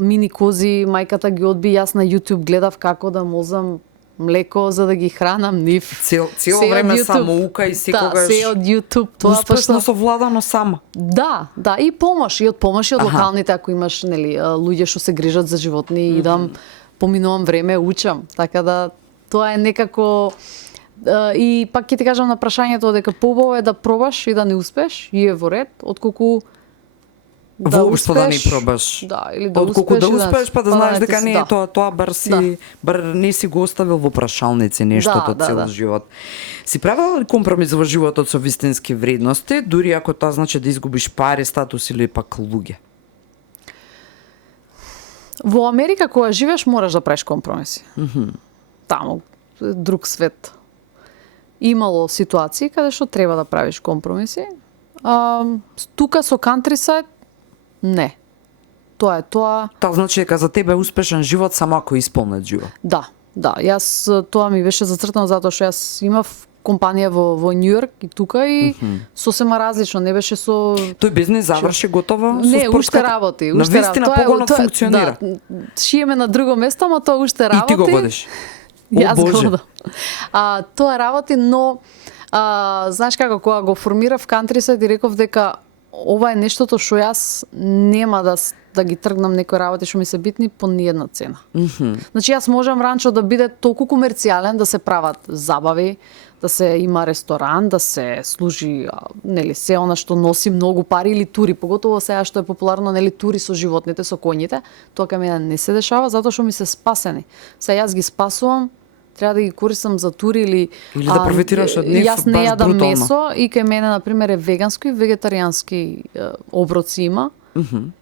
мини кози, мајката ги одби, јас на YouTube гледав како да мозам млеко за да ги хранам нив. Цело време самоука и секогаш. Да, се од YouTube. Тоа успешно совладано сама. Да, и помош, и од локалните, ако имаш луѓе што се грижат за животни, идам, поминувам време, учам. Така да тоа е некако и пак ќе ти кажам на прашањето дека поубаво е да пробаш и да не успеш, и е во ред, отколку воопшто да не пробаш. Да, или да отколку успеш, да успеш, па да знаеш дека не е тоа бар не си го оставил во прашалници нештото цел живот. Си правила ли компромис во животот со вистински вредности, дури ако тоа значи да изгубиш пари, статус или пак луѓе? Во Америка кога живееш мораш да правиш компромиси. Таму друг свет. Имало ситуации каде што треба да правиш компромиси. Тука со Countryside не. Тоа е тоа. Тоа значи дека за тебе е успешен живот само ако исполнет живот. Да. Јас тоа ми беше зацртано затоа што јас имав компанија во Њујорк и тука и сосема различно, не беше со Тој бизнес заврши готово со не, спортската... уште работи, Навистина погонот функционира. Да, шиеме на друго место, ама тоа уште работи. И ти го водиш. Јас го водам. Тоа работи, но знаеш како, кога го формирав Countryside и реков дека ова е нештото што јас нема да ги тргнам некои работи што ми се битни по ниедна цена. Значи јас можам ранчо да биде толку комерцијален, да се прават забави, да се има ресторан, да се служи нели се она што носи многу пари или тури, поготово сега што е популарно нели тури со животните, со коњите, тоа кај мене не се дешава затоа што ми се спасени. Сега јас ги спасувам, треба да ги користам за тури или да профитираш од нив јас не баш јадам брутално. месо и кај мене на пример е веганско и вегетаријански оброци има.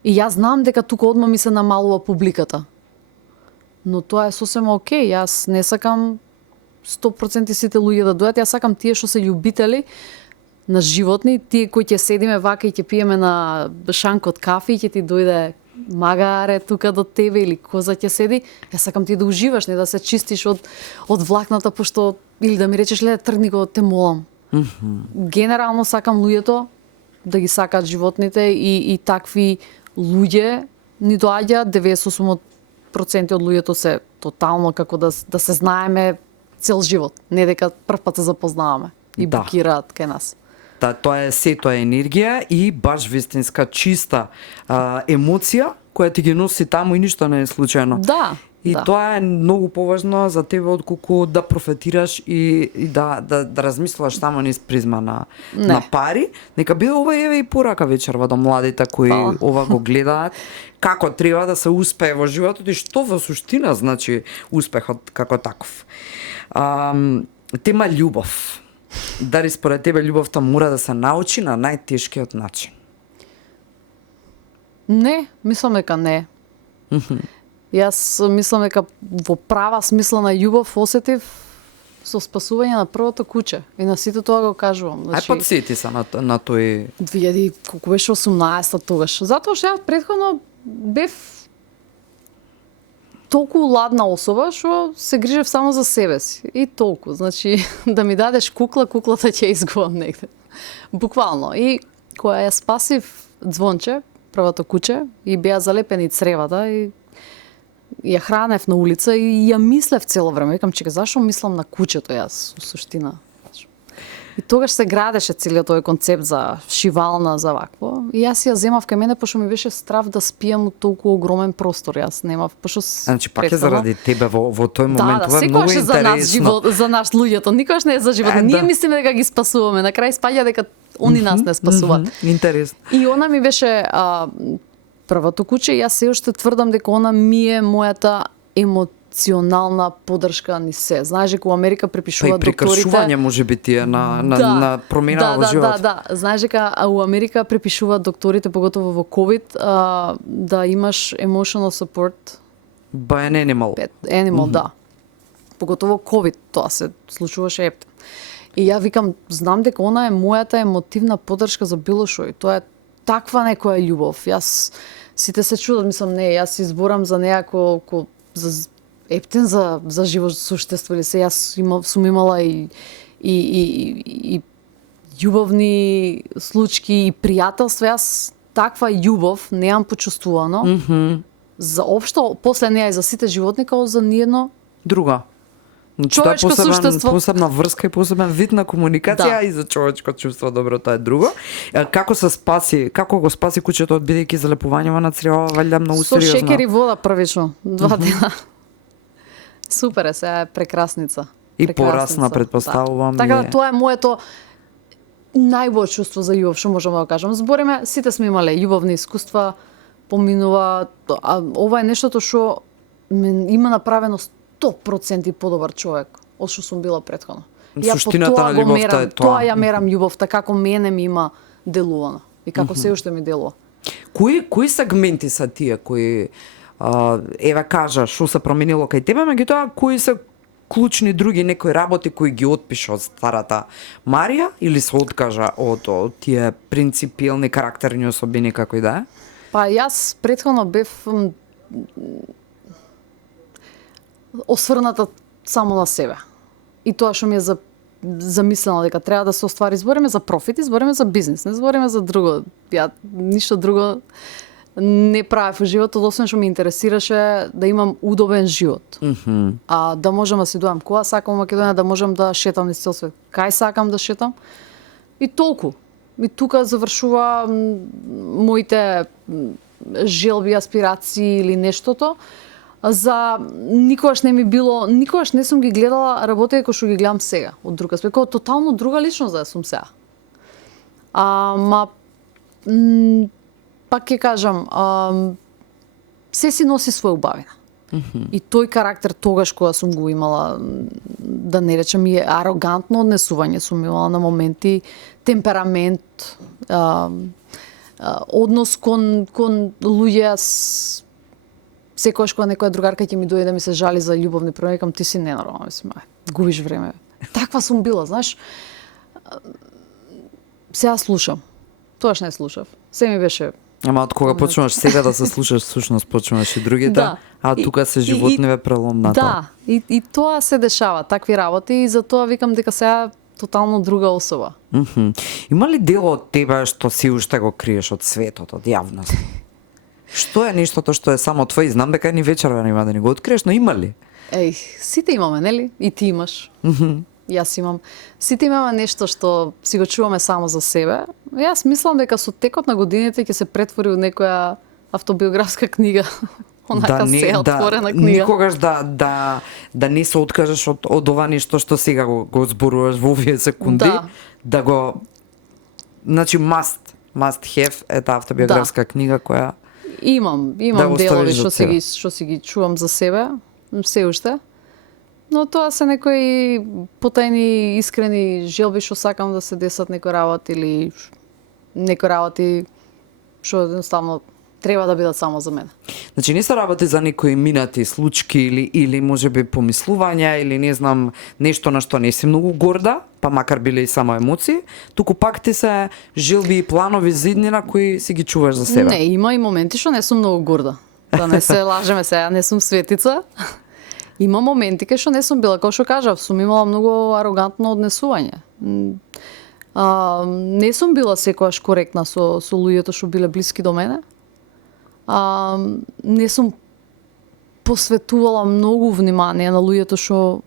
И јас знам дека тука одма ми се намалува публиката. Но тоа е сосема окей. Јас не сакам 100% сите луѓе да дојдат, јас сакам тие што се љубители на животни, тие кои ќе седиме вака и ќе пиеме на шанк од кафе и ќе ти дојде магаре тука до тебе или коза ќе седи, јас сакам ти да уживаш, не да се чистиш од влакната, пошто или да ми речеш леле тргни го, те молам. Генерално сакам луѓето да ги сакаат животните и такви луѓе ни доаѓаат 98% од луѓето се тотално како да се знаеме цел живот, не дека прв пат се запознаваме и Да. букираат кај нас. Тоа е се, тоа е енергија и баш вистинска чиста емоција која ти ги носи таму и ништо не е случајно. Да. И да. тоа е многу поважно за тебе отколку да профитираш и да размислуваш само низ призма на пари. Нека биде ова еве и порака вечерва до младите кои Фала. ова го гледаат. Како треба да се успее во животот и што во суштина значи успехот како таков. Тема љубов. Дали според тебе љубовта мора да се научи на најтешкиот начин? Не, мислам дека не. Јас мислам дека во права смислена љубов осетив со спасување на првото куче. И на сите тоа го кажувам. Ај подсети се на тој 2000, колку беше 18-та тогаш. Затоа што ја претходно бев толку ладна особа што се грижев само за себе си. И толку. Значи, да ми дадеш куклата ќе изгубам негде. Буквално. И кога ја спасив Звонче, првото куче, и беа залепени цревата и ја хранев на улица и ја мислев цело време. Викам, чека, зашо мислам на кучето јас, у суштина? И тогаш се градеше целиот тој концепт за шивална, за вакво. И јас ја земав кај мене, пошто ми беше страв да спијам у толку огромен простор. Јас немав, пошто Значи, пак е заради тебе во тој момент, ова е многу секогаш е за нас интересно. живот, за нас луѓето, никогаш не е за животот. Ние да. мислиме дека ги спасуваме, на крај спаѓа дека они нас не спасуваат. Интересно. И она ми беше првото куче, јас се уште тврдам дека она ми е мојата емоционална поддршка ни се. Знаеш дека у Америка Па и препишуваат докторите прекршување може би тие на промена во живот. Да. Знаеш дека у Америка препишуваат докторите, поготово во COVID, да имаш emotional support By an animal. pet animal, да. Поготово COVID, тоа се случуваше ептен. И ја викам, знам дека она е мојата емотивна поддршка за било што и тоа е таква некоја љубов. Јас сите се чудат, мислам, не, јас се изборам за неа ко за ептен за живо суштество или се. Јас сум имала и љубовни случаи и пријателства. Јас таква љубов неам почувствувано. За општо после неа и за сите животни како за ниедно Друга. Значи, тоа е човечко суштество. посебна врска и посебен вид на комуникација Да. и за човечко чувство, добро, тоа е друго. Како се спаси, како го спаси кучето од бидејќи залепувањето на црева, валјда многу со сериозно. шекер и вода првично, 2 дена. Супер е, сега е прекрасница. И Прекрасница, порасна, предпоставувам, Да. Така и да тоа е моето најбое чувство за љубов, што можеме да кажам. Збориме, сите сме имале љубовни искуства, поминува, а ова е нештото што ме има направено 100% подобар човек од што сум била претходно. Ја по Суштината тоа на го љубовта мерам, е тоа. ја мерам љубовта, како мене ми има делувано и како се уште ми делува. Кои сегменти се тие кои еве кажа што се променило кај тебе, меѓутоа кои се клучни други некои работи кои ги отпиша од старата Марија или се откажа од тие принципиелни карактерни особини како и да е? Па јас претходно бев осврната само на себе. И тоа што ми е замислено дека треба да се оствари, збориме за профит, збориме за бизнес, не збориме за друго. Ја ништо друго не правев во животот, освен што ме интересираше да имам удобен живот. А да можам да си дојам кога сакам во Македонија, да можам да шетам низ цел свет. Кај сакам да шетам. И толку. И тука завршува моите желби, аспирации или нештото. за никогаш не ми било, никогаш не сум ги гледала работите кои што ги гледам сега, од друг аспект, како тотално друга личност да сум сега. Пак ќе кажам, се си носи своја убавина. И тој карактер тогаш кога сум го имала, да не речем и арогантно однесување сум имала на моменти, темперамент, однос кон луѓе, секогаш кога некоја другарка ќе ми дојде да ми се жали за љубовни проблеми, викам ти си ненормална, мислам, губиш време. Таква сум била, знаеш. Сега слушам. Тоаш не слушав. Се ми беше. Ама од кога почнуваш сега да се слушаш, всушност почнуваш и другите, Да. а тука се животниве преломната. Да, и тоа се дешава, такви работи, и затоа викам дека сега тотално друга особа. Има ли дел од тебе што си уште го криеш од светот, од јавност? Што е нештото што е само твој? Знам дека ни вечерва нема да ни го откриеш, но има ли? Еј, сите имаме, нели? И ти имаш. Јас имам. Сите имаме нешто што си го чуваме само за себе. Јас мислам дека со текот на годините ќе се претвори од некоја автобиографска книга. Онака се отворена книга. Никогаш да не се откажеш од ова нешто што сега го зборуваш во овие секунди, да го, значи must have е таа автобиографска книга која имам делови што си ги чувам за себе, се уште. Но тоа се некои потајни, искрени желби што сакам да се десат некои работи, или некои работи што едноставно треба да бидат само за мене. Значи не се работи за некои минати случки или можеби помислувања или не знам нешто на што не си многу горда, па макар биле и само емоции, туку пак ти се желби и планови за иднина кои си ги чуваш за себе. Не, има и моменти што не сум многу горда. Да не се лажеме сега, не сум светица. Има моменти кај што не сум била, како што кажав, сум имала многу арогантно однесување. Не сум била секогаш коректна со луѓето што биле блиски до мене. Не сум посветувала многу внимание на луѓето што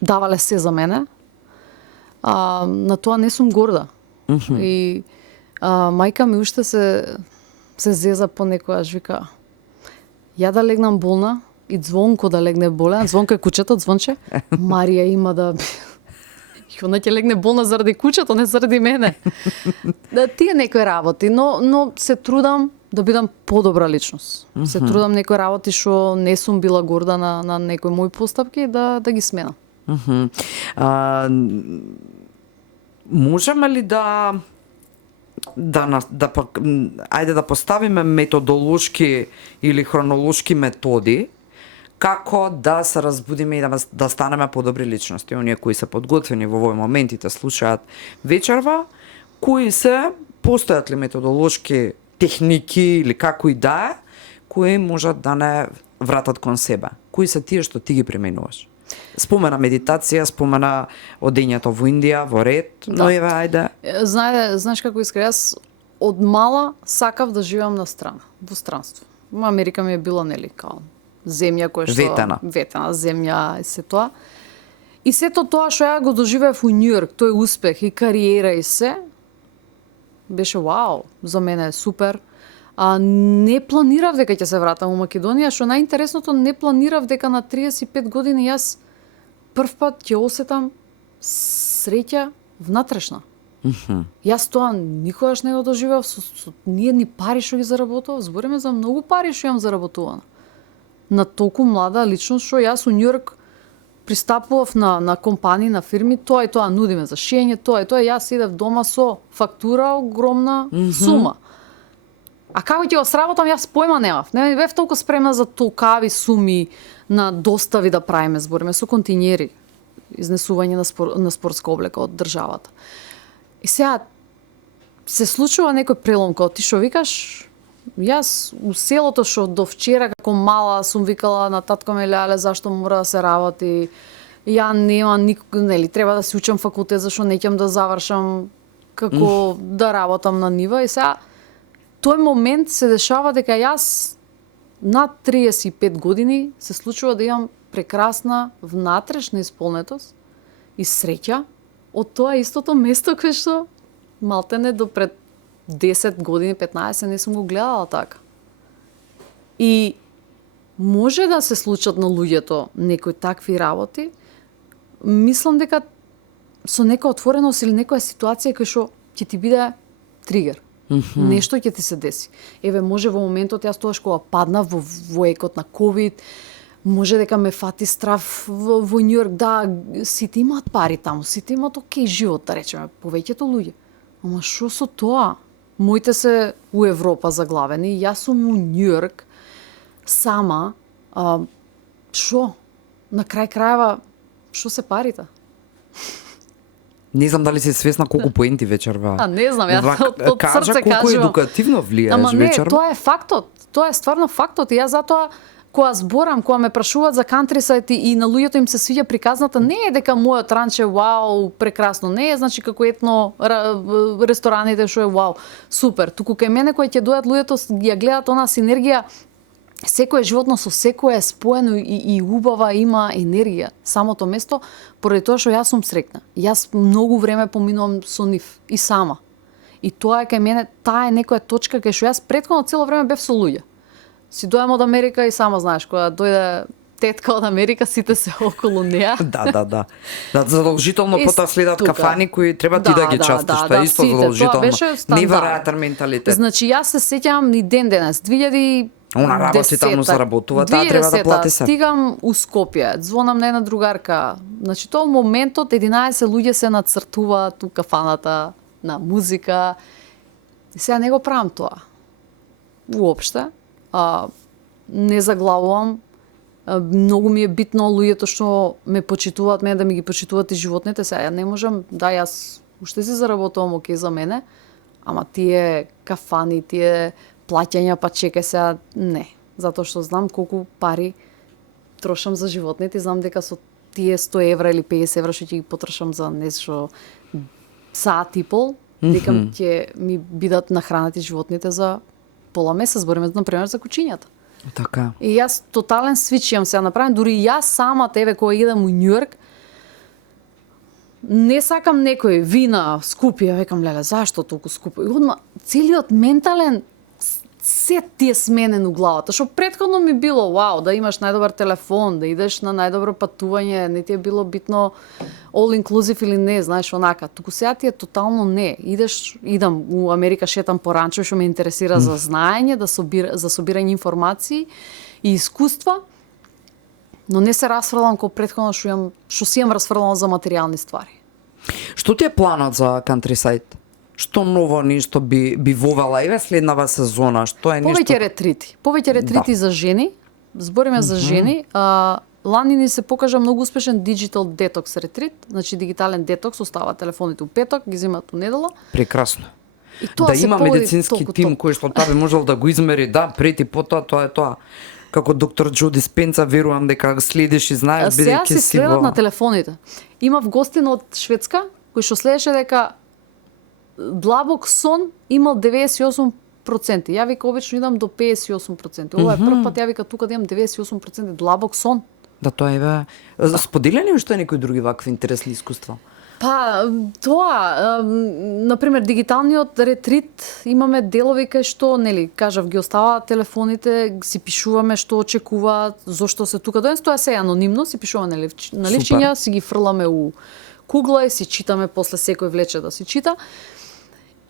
давале се за мене. На тоа не сум горда. И мајка ми уште се зеза понекогаш, вика, ја да легнам болна и Звонко да легне болен. Звонко е кучето, Звонче. Марија има да... И она ќе легне болна заради кучето, не заради мене. Да, тие некои работи, но се трудам да бидам подобра личност. Се трудам некои работи што не сум била горда на некои мои постапки да ги сменам. Можеме ли ајде да поставиме методолошки или хронолошки методи како да се разбудиме и да станеме подобри личности. Оние кои се подготвени во овој момент и те слушаат вечерва, кои се, постојат ли методолошки техники или како и да е, кои можат да не вратат кон себе? Кои се тие што ти ги применуваш? Спомена медитација, спомена одењето во Индија, во ред, но еве ајде. Знаеш како искрено, јас од мала сакав да живеам на страна, во странство. Америка ми е била, нели, као земја која што ветена земја и се тоа. И сето тоа што ја го доживеав во Њујорк, тој успех и кариера и се, беше вау, за мене е супер. Не планирав дека ќе се вратам во Македонија, што најинтересното, не планирав дека на 35 години јас прв пат ќе осетам среќа внатрешна. Јас тоа никогаш не го доживеав со ни едни пари што ги заработував, збориме за многу пари што имам заработувано. На толку млада личност што јас у Њујорк пристапував на компании, на фирми, тоа и тоа нудиме за шиење, тоа и тоа, јас идев дома со фактура огромна сума. А како ќе го сработам, јас појма немав. Не бев толку спремна за толкави суми на достави да правиме, збориме со континери, изнесување на спортска облека од државата. И сега се случува некој прелом, као ти што викаш, јас у селото што до вчера како мала сум викала на татко ме, леле, зашто мора да се работи, ја нема нели, треба да си учам факултет, зашто не ќе да завршам како да работам на нива. И сега тој момент се дешава дека јас над 35 години се случува да имам прекрасна внатрешна исполнетост и среќа од тоа истото место кое што малтене до пред 10 години, 15 не сум го гледала така. И може да се случат на луѓето некои такви работи, мислам дека со нека отвореност или некоја ситуација кај што ќе ти биде тригер. Нешто ќе ти се деси. Еве, може во моментот јас тогаш кога паднав во екот на ковид, може дека ме фати страф во Њујорк, да, сите имаат пари таму, сите имаат окей живот, да речеме, повеќето луѓе. Ама што со тоа? Моите се у Европа заглавени, јас сум у Њујорк сама, што? На крај крајава, што се парите? Не знам дали си свесна колку поенти вечерва. Не знам, јас од срце колку кажувам. едукативно влијаеш Ама не, вечерва. тоа е фактот. Тоа е стварно фактот. И јас затоа кога зборам, кога ме прашуваат за Countryside и на луѓето им се свиѓа приказната, не е дека мојот ранче вау, прекрасно, не е значи како етно рестораните што е вау, супер. Туку кај мене кои ќе дојдат луѓето ја гледаат онаа синергија, секое животно со секое е споено и убава, има енергија. Самото место, поради тоа што јас сум среќна. Јас многу време поминувам со нив и сама. И тоа е кај мене, таа е некоја точка кај што јас претходно цело време бев со луѓе. Си дојам од Америка и сама знаеш, кога дојде тетка од Америка, сите се околу неа. Да, задолжително потоа следат тука. кафани кои треба ти да ги частиш, тоа е исто сите, тоа задолжително. беше стандард. Неверојатен менталитет. Значи јас се сеќавам ни ден денес, 2010. Она работи таму заработува, таа треба да плати се. Стигам у Скопје, звонам на една другарка. Значи тоа моментот 11 луѓе се нацртуваат у кафаната на музика. И сега не го правам тоа. Уопште. Не заглавувам. Многу ми е битно луѓето што ме почитуваат, мене да ми ги почитуваат и животните. Сега ја не можам, да, јас уште си заработувам окей за мене, ама тие кафани, тие плаќања, па чекај сега, не. Затоа што знам колку пари трошам за животните и знам дека со тие 100 евра или 50 евра што ќе ги потрошам за нешто саат и пол, дека ќе ми бидат нахранати животните за пола месец, збориме например за кучињата. Така. И јас тотален свич имам сега направен, дури јас сама еве кога идам у Њујорк, не сакам некој вина скупи, ја векам леле, зашто толку скупи? И одма целиот ментален сет ти е сменен у главата, што претходно ми било вау, да имаш најдобар телефон, да идеш на најдобро патување, не ти е било битно all inclusive или не, знаеш, онака. Туку сега ти е тотално не. Идам у Америка, шетам по ранчо, што ме интересира за знаење, за собирање информации и искуства, но не се расфрлам како претходно што си имам расфрлано за материјални ствари. Што ти е планот за Countryside? Што ново нешто би вовела еве следнава сезона? Што е нешто? Повеќе ретрити за жени. Збориме за жени. Лани ни се покажа многу успешен digital detox ретрит, значи дигитален детокс, остава телефоните у петок, ги земат у недела. Прекрасно. И тоа да се има поведи медицински тим кој што тоа би можел да го измери, да, прети потоа тоа е тоа. Како доктор Џо Диспенца, верувам дека следиш и знаеш бидејќи бидејќи си следат на телефоните. Имав гостин од Шведска кој што следеше дека длабок сон имал 98%. Ја вика обично идам до 58%. Ова е прв пат ја вика тука да имам 98% длабок сон. Да, тоа е споделени уште некои други вакви интересни искуства? Па, тоа, например, дигиталниот ретрит, имаме делови кај што, нели, кажав, ги оставаат телефоните, си пишуваме што очекуваат, зошто се тука. Тоа се е анонимно, си пишуваме на ливчиња, си ги фрламе у кугла и си читаме, после секој влече да си чита.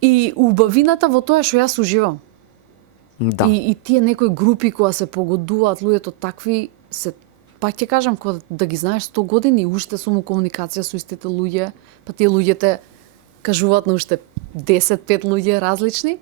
И убавината во тоа што јас уживам. Да. И тие некои групи кои се погодуваат, луѓето такви се, пак ќе кажам, кога да ги знаеш 100 години, уште сум у комуникација со истите луѓе, па тие луѓете кажуваат на уште 10-5 луѓе различни.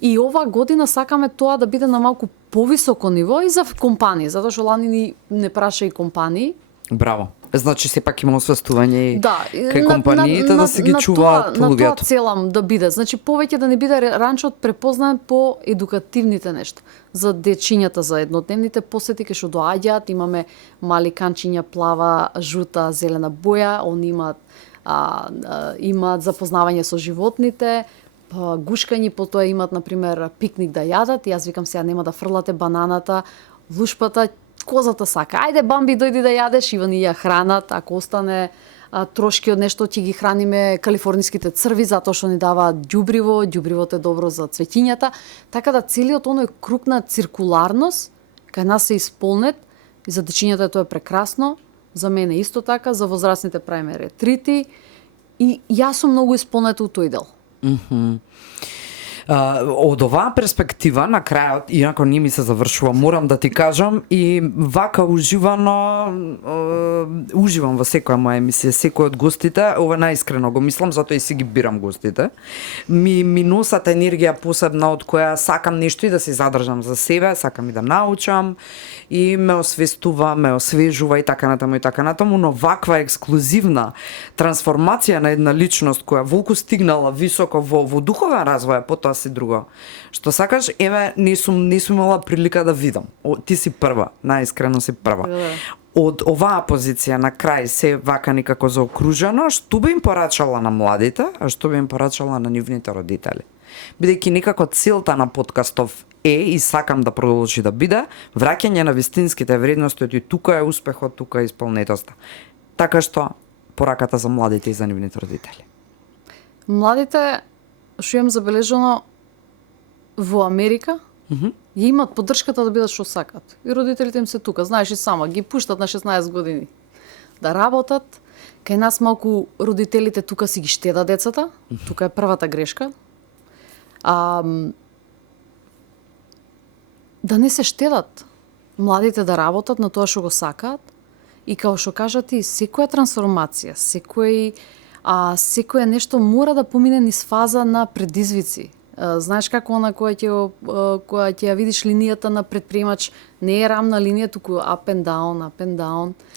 И ова година сакаме тоа да биде на малку повисоко ниво и за компании, затоа што лани ни не праша и компании. Браво. Значи сепак има освестување и кај на компаниите да се ги чуваат луѓето. На тоа целам да биде. Значи повеќе да не биде ранчот препознаен по едукативните нешта. За дечињата, за еднодневните посети кај што доаѓаат, имаме мали канчиња плава, жута, зелена боја, они имаат запознавање со животните, гушкањи, потоа имаат на пример пикник да јадат. Јас викам сега нема да фрлате бананата, лушпата, козата сака. Ајде, Бамби, дојди да јадеш, и вони ја хранат. Ако остане трошки од нешто, ќе ги храниме калифорниските црви, затоа што ни даваат ѓубриво. Ѓубривото е добро за цветињата. Така да целиот оној круг на циркуларност, Кај нас се исполнет и за дечињата тоа е прекрасно, за мене исто така, за возрастните правиме ретрити и јас сум многу исполнета у тој дел. Од оваа перспектива на крајот, иако не ми се завршува, морам да ти кажам и вака уживано уживам во секоја моја емисија, секој од гостите, ова наискрено го мислам, затоа и си ги бирам гостите. Ми носат енергија посебна од која сакам нешто и да се задржам за себе, сакам и да научам и ме освестува, ме освежува и така натаму, но ваква ексклузивна трансформација на една личност која волку стигнала високо во духовен развој, потоа си друго. Што сакаш, не сум имала прилика да видам. Ти си прва, наискрено си прва. Од оваа позиција на крај се вака некако заокружено, што би им порачала на младите, а што би им порачала на нивните родители? Бидејќи некако целта на подкастов и сакам да продолжи да биде, враќање на вистинските вредности, и тука е успехот, тука е исполнетоста. Така што, пораката за младите и за нивните родители. Младите, што имам забележано во Америка, ја имат поддршката да бидат што сакат. И родителите им се тука, знаеш и сама, ги пуштат на 16 години да работат. Кај нас малку родителите тука си ги штедат децата, тука е првата грешка. Да не се штедат младите да работат на тоа што го сакаат и као што кажа ти, секоја трансформација, секоја нешто мора да помине низ фаза на предизвици. Знаеш како она која ќе ја видиш линијата на предприемач, не е рамна линија, туку up and down.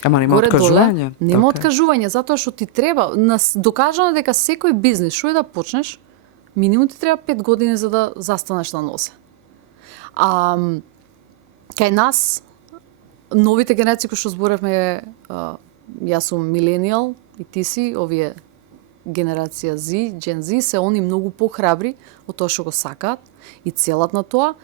Ама нема откажување. Нема откажување, затоа што ти треба, докажано дека секој бизнис, што е да почнеш, минимум ти треба 5 години за да застанеш на нозе. Кај нас, новите генерации кои што зборевме, јас сум миленијал и ти си, овие генерација Z, Gen Z, се они многу похрабри од тоа што го сакаат и целат на тоа,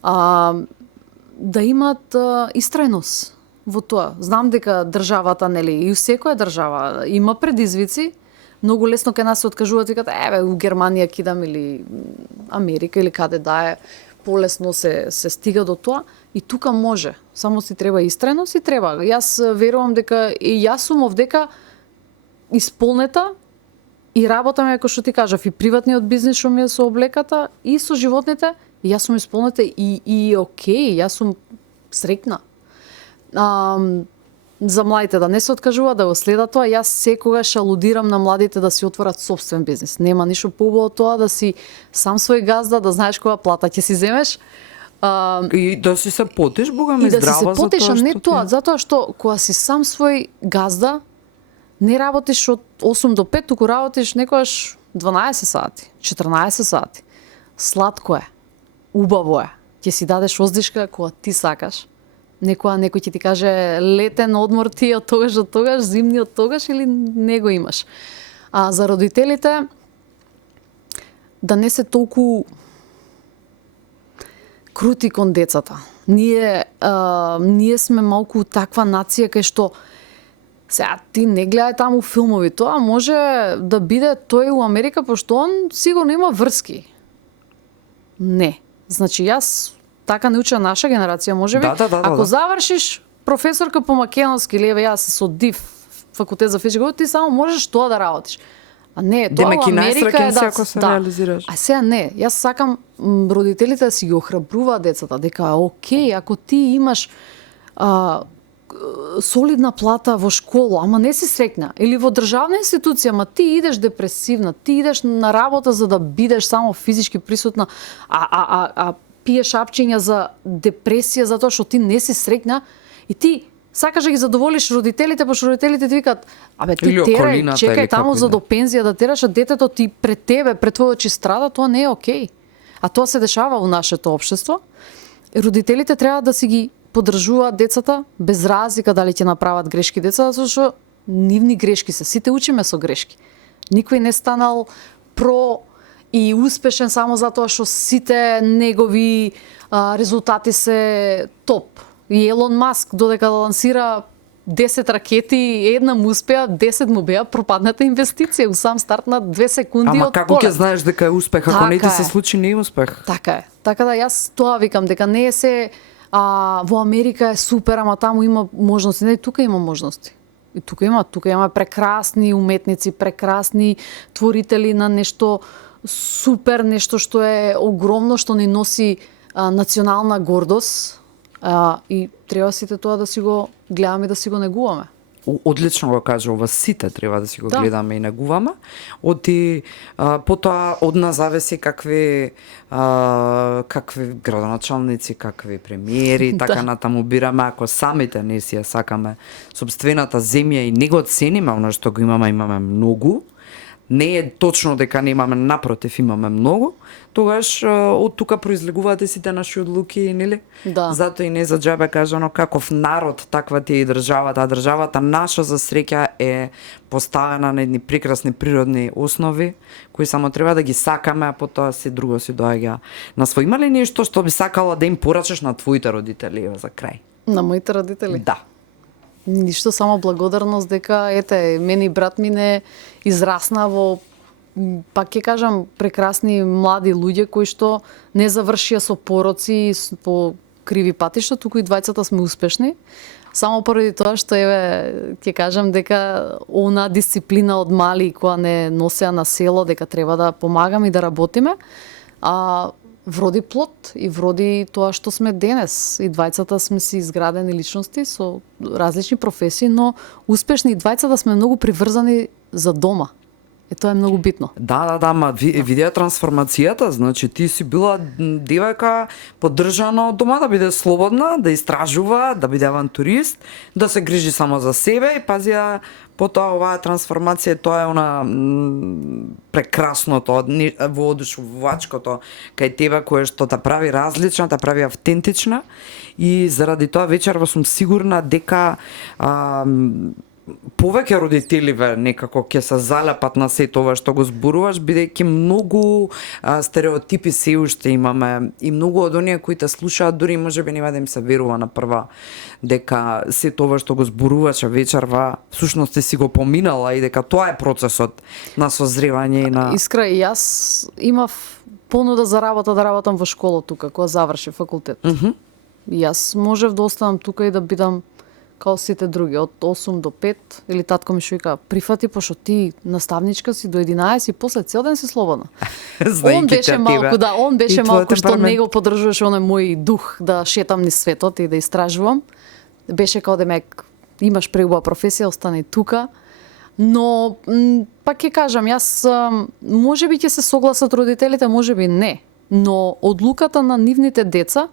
да имат истрајност во тоа. Знам дека државата, нели, и у секоја држава има предизвици, многу лесно кај нас се откажуваат, викат, у Германија кидам или Америка или каде да е, полесно се стига до тоа и тука може. Само си треба истрајност и треба. Јас верувам дека и јас сум овдека исполнета и работам, како што ти кажав, и приватниот бизнис што ми е со облеката и со животните, и јас сум исполнета и окей, јас сум среќна. За младите да не се откажуваат, да го следат тоа, јас секогаш алудирам на младите да си отворат сопствен бизнис. Нема ништо поубаво од тоа да си сам свој газда, да знаеш која плата ќе си земеш. И да си се потиш, бога ми здрава за тоа. И да си се потиш, а не тоа, затоа што кога си сам свој газда, не работиш од 8 до 5, туку работиш некојаш 12 сати, 14 сати. Сладко е, убаво е. Ќе си дадеш оздишка кога ти сакаш. Некој ќе ти каже летен одмор ти од тогаш до тогаш, зимни од тогаш или не го имаш. А за родителите да не се толку крути кон децата. Ние сме малку таква нација кај што сега ти не гледај таму филмови, тоа може да биде тој у Америка, пошто он сигурно има врски. Не. Значи јас така не уча наша генерација, можеби. Ако завршиш професорка по македонски или јас со ДИВ факултет за физика, ти само можеш тоа да работиш. А не, тоа во Америка е реализираш. А сега не, јас сакам родителите да си ги охрабруваат децата, дека окей, ако ти имаш солидна плата во школа, ама не си среќна, или во државна институција, ама ти идеш депресивна, ти идеш на работа за да бидеш само физички присутна, а пиеш апчиња за депресија затоа што ти не си среќна и ти сакаш да ги задоволиш родителите, пошто родителите ти викат, ти терај, чекај таму за до пензија да тераш, а детето ти пред тебе, пред твојот очи страда, тоа не е окей. А тоа се дешава во нашето општество. Родителите треба да си ги поддржуваат децата без разлика дали ќе направат грешки децата, затоа што нивни грешки се. Сите учиме со грешки. Никој не станал про и успешен само затоа што сите негови резултати се топ. И Елон Маск додека лансира 10 ракети, една му успеа, 10 му беа пропадната инвестиција у сам старт на 2 секунди од полет. Ама како ќе знаеш дека е успех, ако не ти се случи не е успех? Така е. Така да јас тоа викам, дека не е се Во Америка е супер, ама таму има можности. Не, тука има можности. И тука има прекрасни уметници, прекрасни творители на нешто супер, нешто што е огромно, што ни носи национална гордост. И треба сите тоа да си го гледаме и да си го негуваме. Одлично го кажува, сите треба да си го гледаме и негуваме. Потоа од нас зависи какви градоначалници, какви премиери и така натаму бираме. Ако самите не си ја сакаме собствената земја и не го цениме оно што го имаме многу, не е точно дека немаме, напротив, имаме многу, тогаш од тука произлегуваат сите наши одлуки, нели? Да. Затоа и не за џабе кажано каков народ, таква ти е и државата, а државата наша за среќа е поставена на едни прекрасни природни основи, кои само треба да ги сакаме, а потоа се друго си доаѓа на свој. Има ли нешто што би сакала да им порачаш на твоите родители за крај? На моите родители? Да. Ништо, само благодарност дека ете мене и брат ми не израсна во, пак ќе кажам, прекрасни млади луѓе кои што не завршија со пороци по криви патишта, туку и двајцата сме успешни. Само поради тоа што еве ќе кажам дека она дисциплина од мали која не носеа на село, дека треба да помагаме и да работиме, вроди плод и вроди тоа што сме денес. И двајцата сме си изградени личности со различни професии, но успешни и двајцата сме многу приврзани за дома. И тоа е многу битно. Да, ма видеа трансформацијата, значи ти си била девојка поддржана од дома да биде слободна, да истражува, да биде авантурист, да се грижи само за себе и пазија потоа оваа трансформација, тоа е она прекрасното, воодушевувачкото кај тебе кое што те прави различна, те прави автентична и заради тоа вечерва сум сигурна дека повеќе родителиве некако ќе се залепат на сето ова што го зборуваш, бидејќи многу стереотипи се уште имаме и многу од оние кои те слушаат дури можеби нема да им се верува на прва дека сето ова што го зборуваше вечерва всушност си го поминала и дека тоа е процесот на созревање и на Искра, и јас имав понуда за работа да работам во школа тука кога заврши факултет. И јас можев да останам тука и да бидам као сите други, од 8 до 5, или татко ми што вика, прифати, пошто ти наставничка си до 11 и после цел ден си слободна. Он беше малку, он беше малку што не го поддржуваше оној мој дух да шетам низ светот и да истражувам. Беше као демек, имаш преубава професија, остани тука. Но, пак ќе кажам, јас можеби ќе се согласат родителите, можеби не. Но одлуката на нивните деца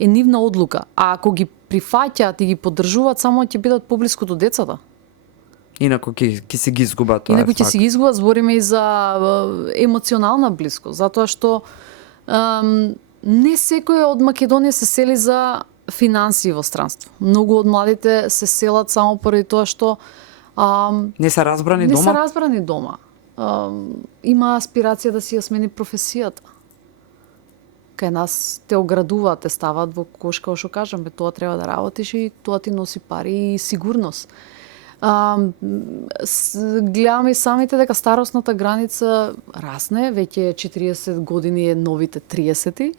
е нивна одлука. А ако ги прифаќаат и ги поддржуваат, само ќе бидат поблиску до децата. Инаку ќе се ги изгубат, тоа Инаку ќе се ги изгубат, збориме и за емоционална близкост, затоа што не секој од Македонија се сели за финансии во странство. Многу од младите се селат само поради тоа што не се разбрани дома. Не се разбрани дома. Има аспирација да си ја смени професијата. Кај нас те оградуваат, те ставаат во кош, како што кажаме, тоа треба да работиш и тоа ти носи пари и сигурност. Гледаме и самите дека старосната граница расне, веќе 40 години е новите 30.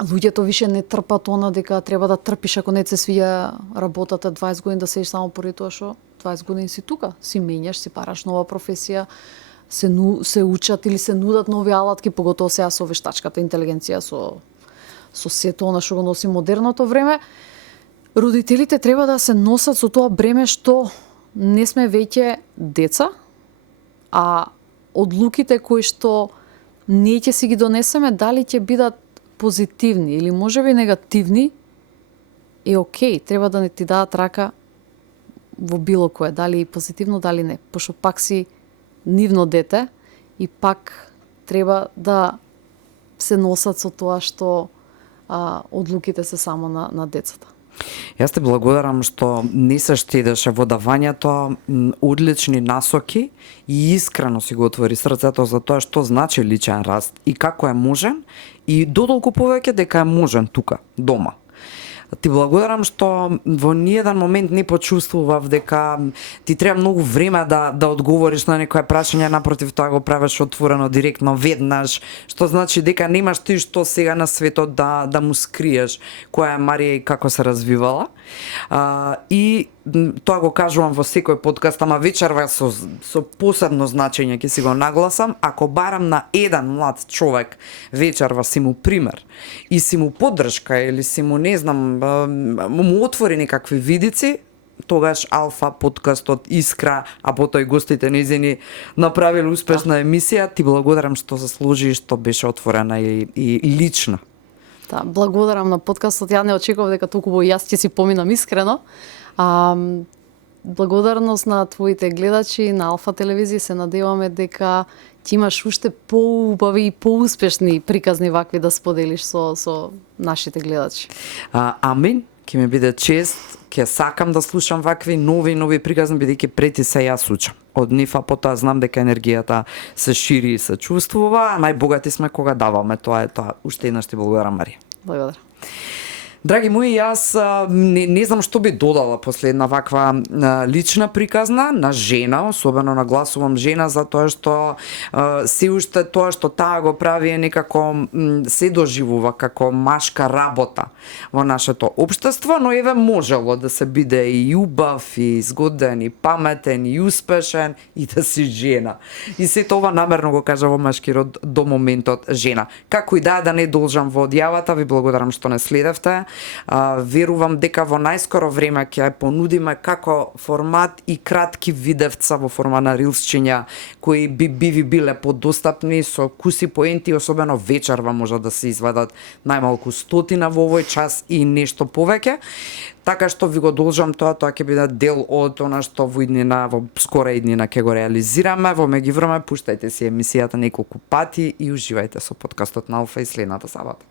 Луѓето више не трпат она дека треба да трпиш ако не се свија работата 20 години да седиш само поради тоа што 20 години си тука, си менјаш, си параш нова професија, се учат или се нудат нови алатки, поготово сега со вештачката интелигенција, со сето она што го носи модерното време. Родителите треба да се носат со тоа бреме што не сме веќе деца, а одлуките кои што ние ќе си ги донесеме, дали ќе бидат позитивни или можеби негативни, е окей, треба да не ти дадат рака во било кое, дали позитивно, дали не, пошто пак си нивно дете и пак треба да се носат со тоа што одлуките се само на децата. Јас те благодарам што не се штедеше во давањето одлични насоки и искрено си го отвори срцето за тоа што значи личен раст и како е можен и додолку повеќе дека е можен тука, дома. Ти благодарам што во ниеден момент не почувствував дека ти треба многу време да одговориш на некое прашање, напротив тоа го правиш отворено, директно, веднаш, што значи дека немаш ти што сега на светот да му скриеш која е Марија и како се развивала. И тоа го кажувам во секој подкаст, ама вечерва со посебно значење ќе си го нагласам, ако барам на еден млад човек вечерва си му пример и си му поддршка или си му не знам му отвори некакви видици, тогаш Алфа подкастот Искра, а потоа и гостите незини направиле успешна емисија. Ти благодарам што заслужи, што беше отворена и лична. Да, благодарам на подкастот. Ја не очекував дека толку јас ќе си поминам искрено. Благодарност на твоите гледачи на Алфа телевизија. Се надеваме дека ти имаш уште поубави и поуспешни приказни вакви да споделиш со нашите гледачи. Амин. Ќе ми биде чест, ќе сакам да слушам вакви нови приказни, бидејќи прети се јас учам од нив, а потоа знам дека енергијата се шири и се чувствува, а најбогати сме кога даваме. Тоа е тоа. Уште еднаш ти благодарам, Марија. Благодарам. Драги мои, јас не знам што би додала после една ваква лична приказна на жена, особено нагласувам жена, затоа што се уште тоа што таа го прави е некако се доживува како машка работа во нашето општество, но еве можело да се биде и убав, и згоден, и паметен, и успешен, и да си жена. И сето ова намерно го кажа во машки род до моментот жена. Како и да не должам во одјавата, ви благодарам што не следевте. Верувам дека во најскоро време ќе ја понудиме како формат и кратки видевца во форма на рилсчиња кои би ви биле подостапни со куси поенти, особено вечерва може да се извадат најмалку 100 во овој час и нешто повеќе. Така што ви го должам тоа ќе биде дел од она што во скора иднина ќе го реализираме. Во меѓувреме пуштајте си емисијата неколку пати и уживајте со подкастот на Алфа и следната сабота.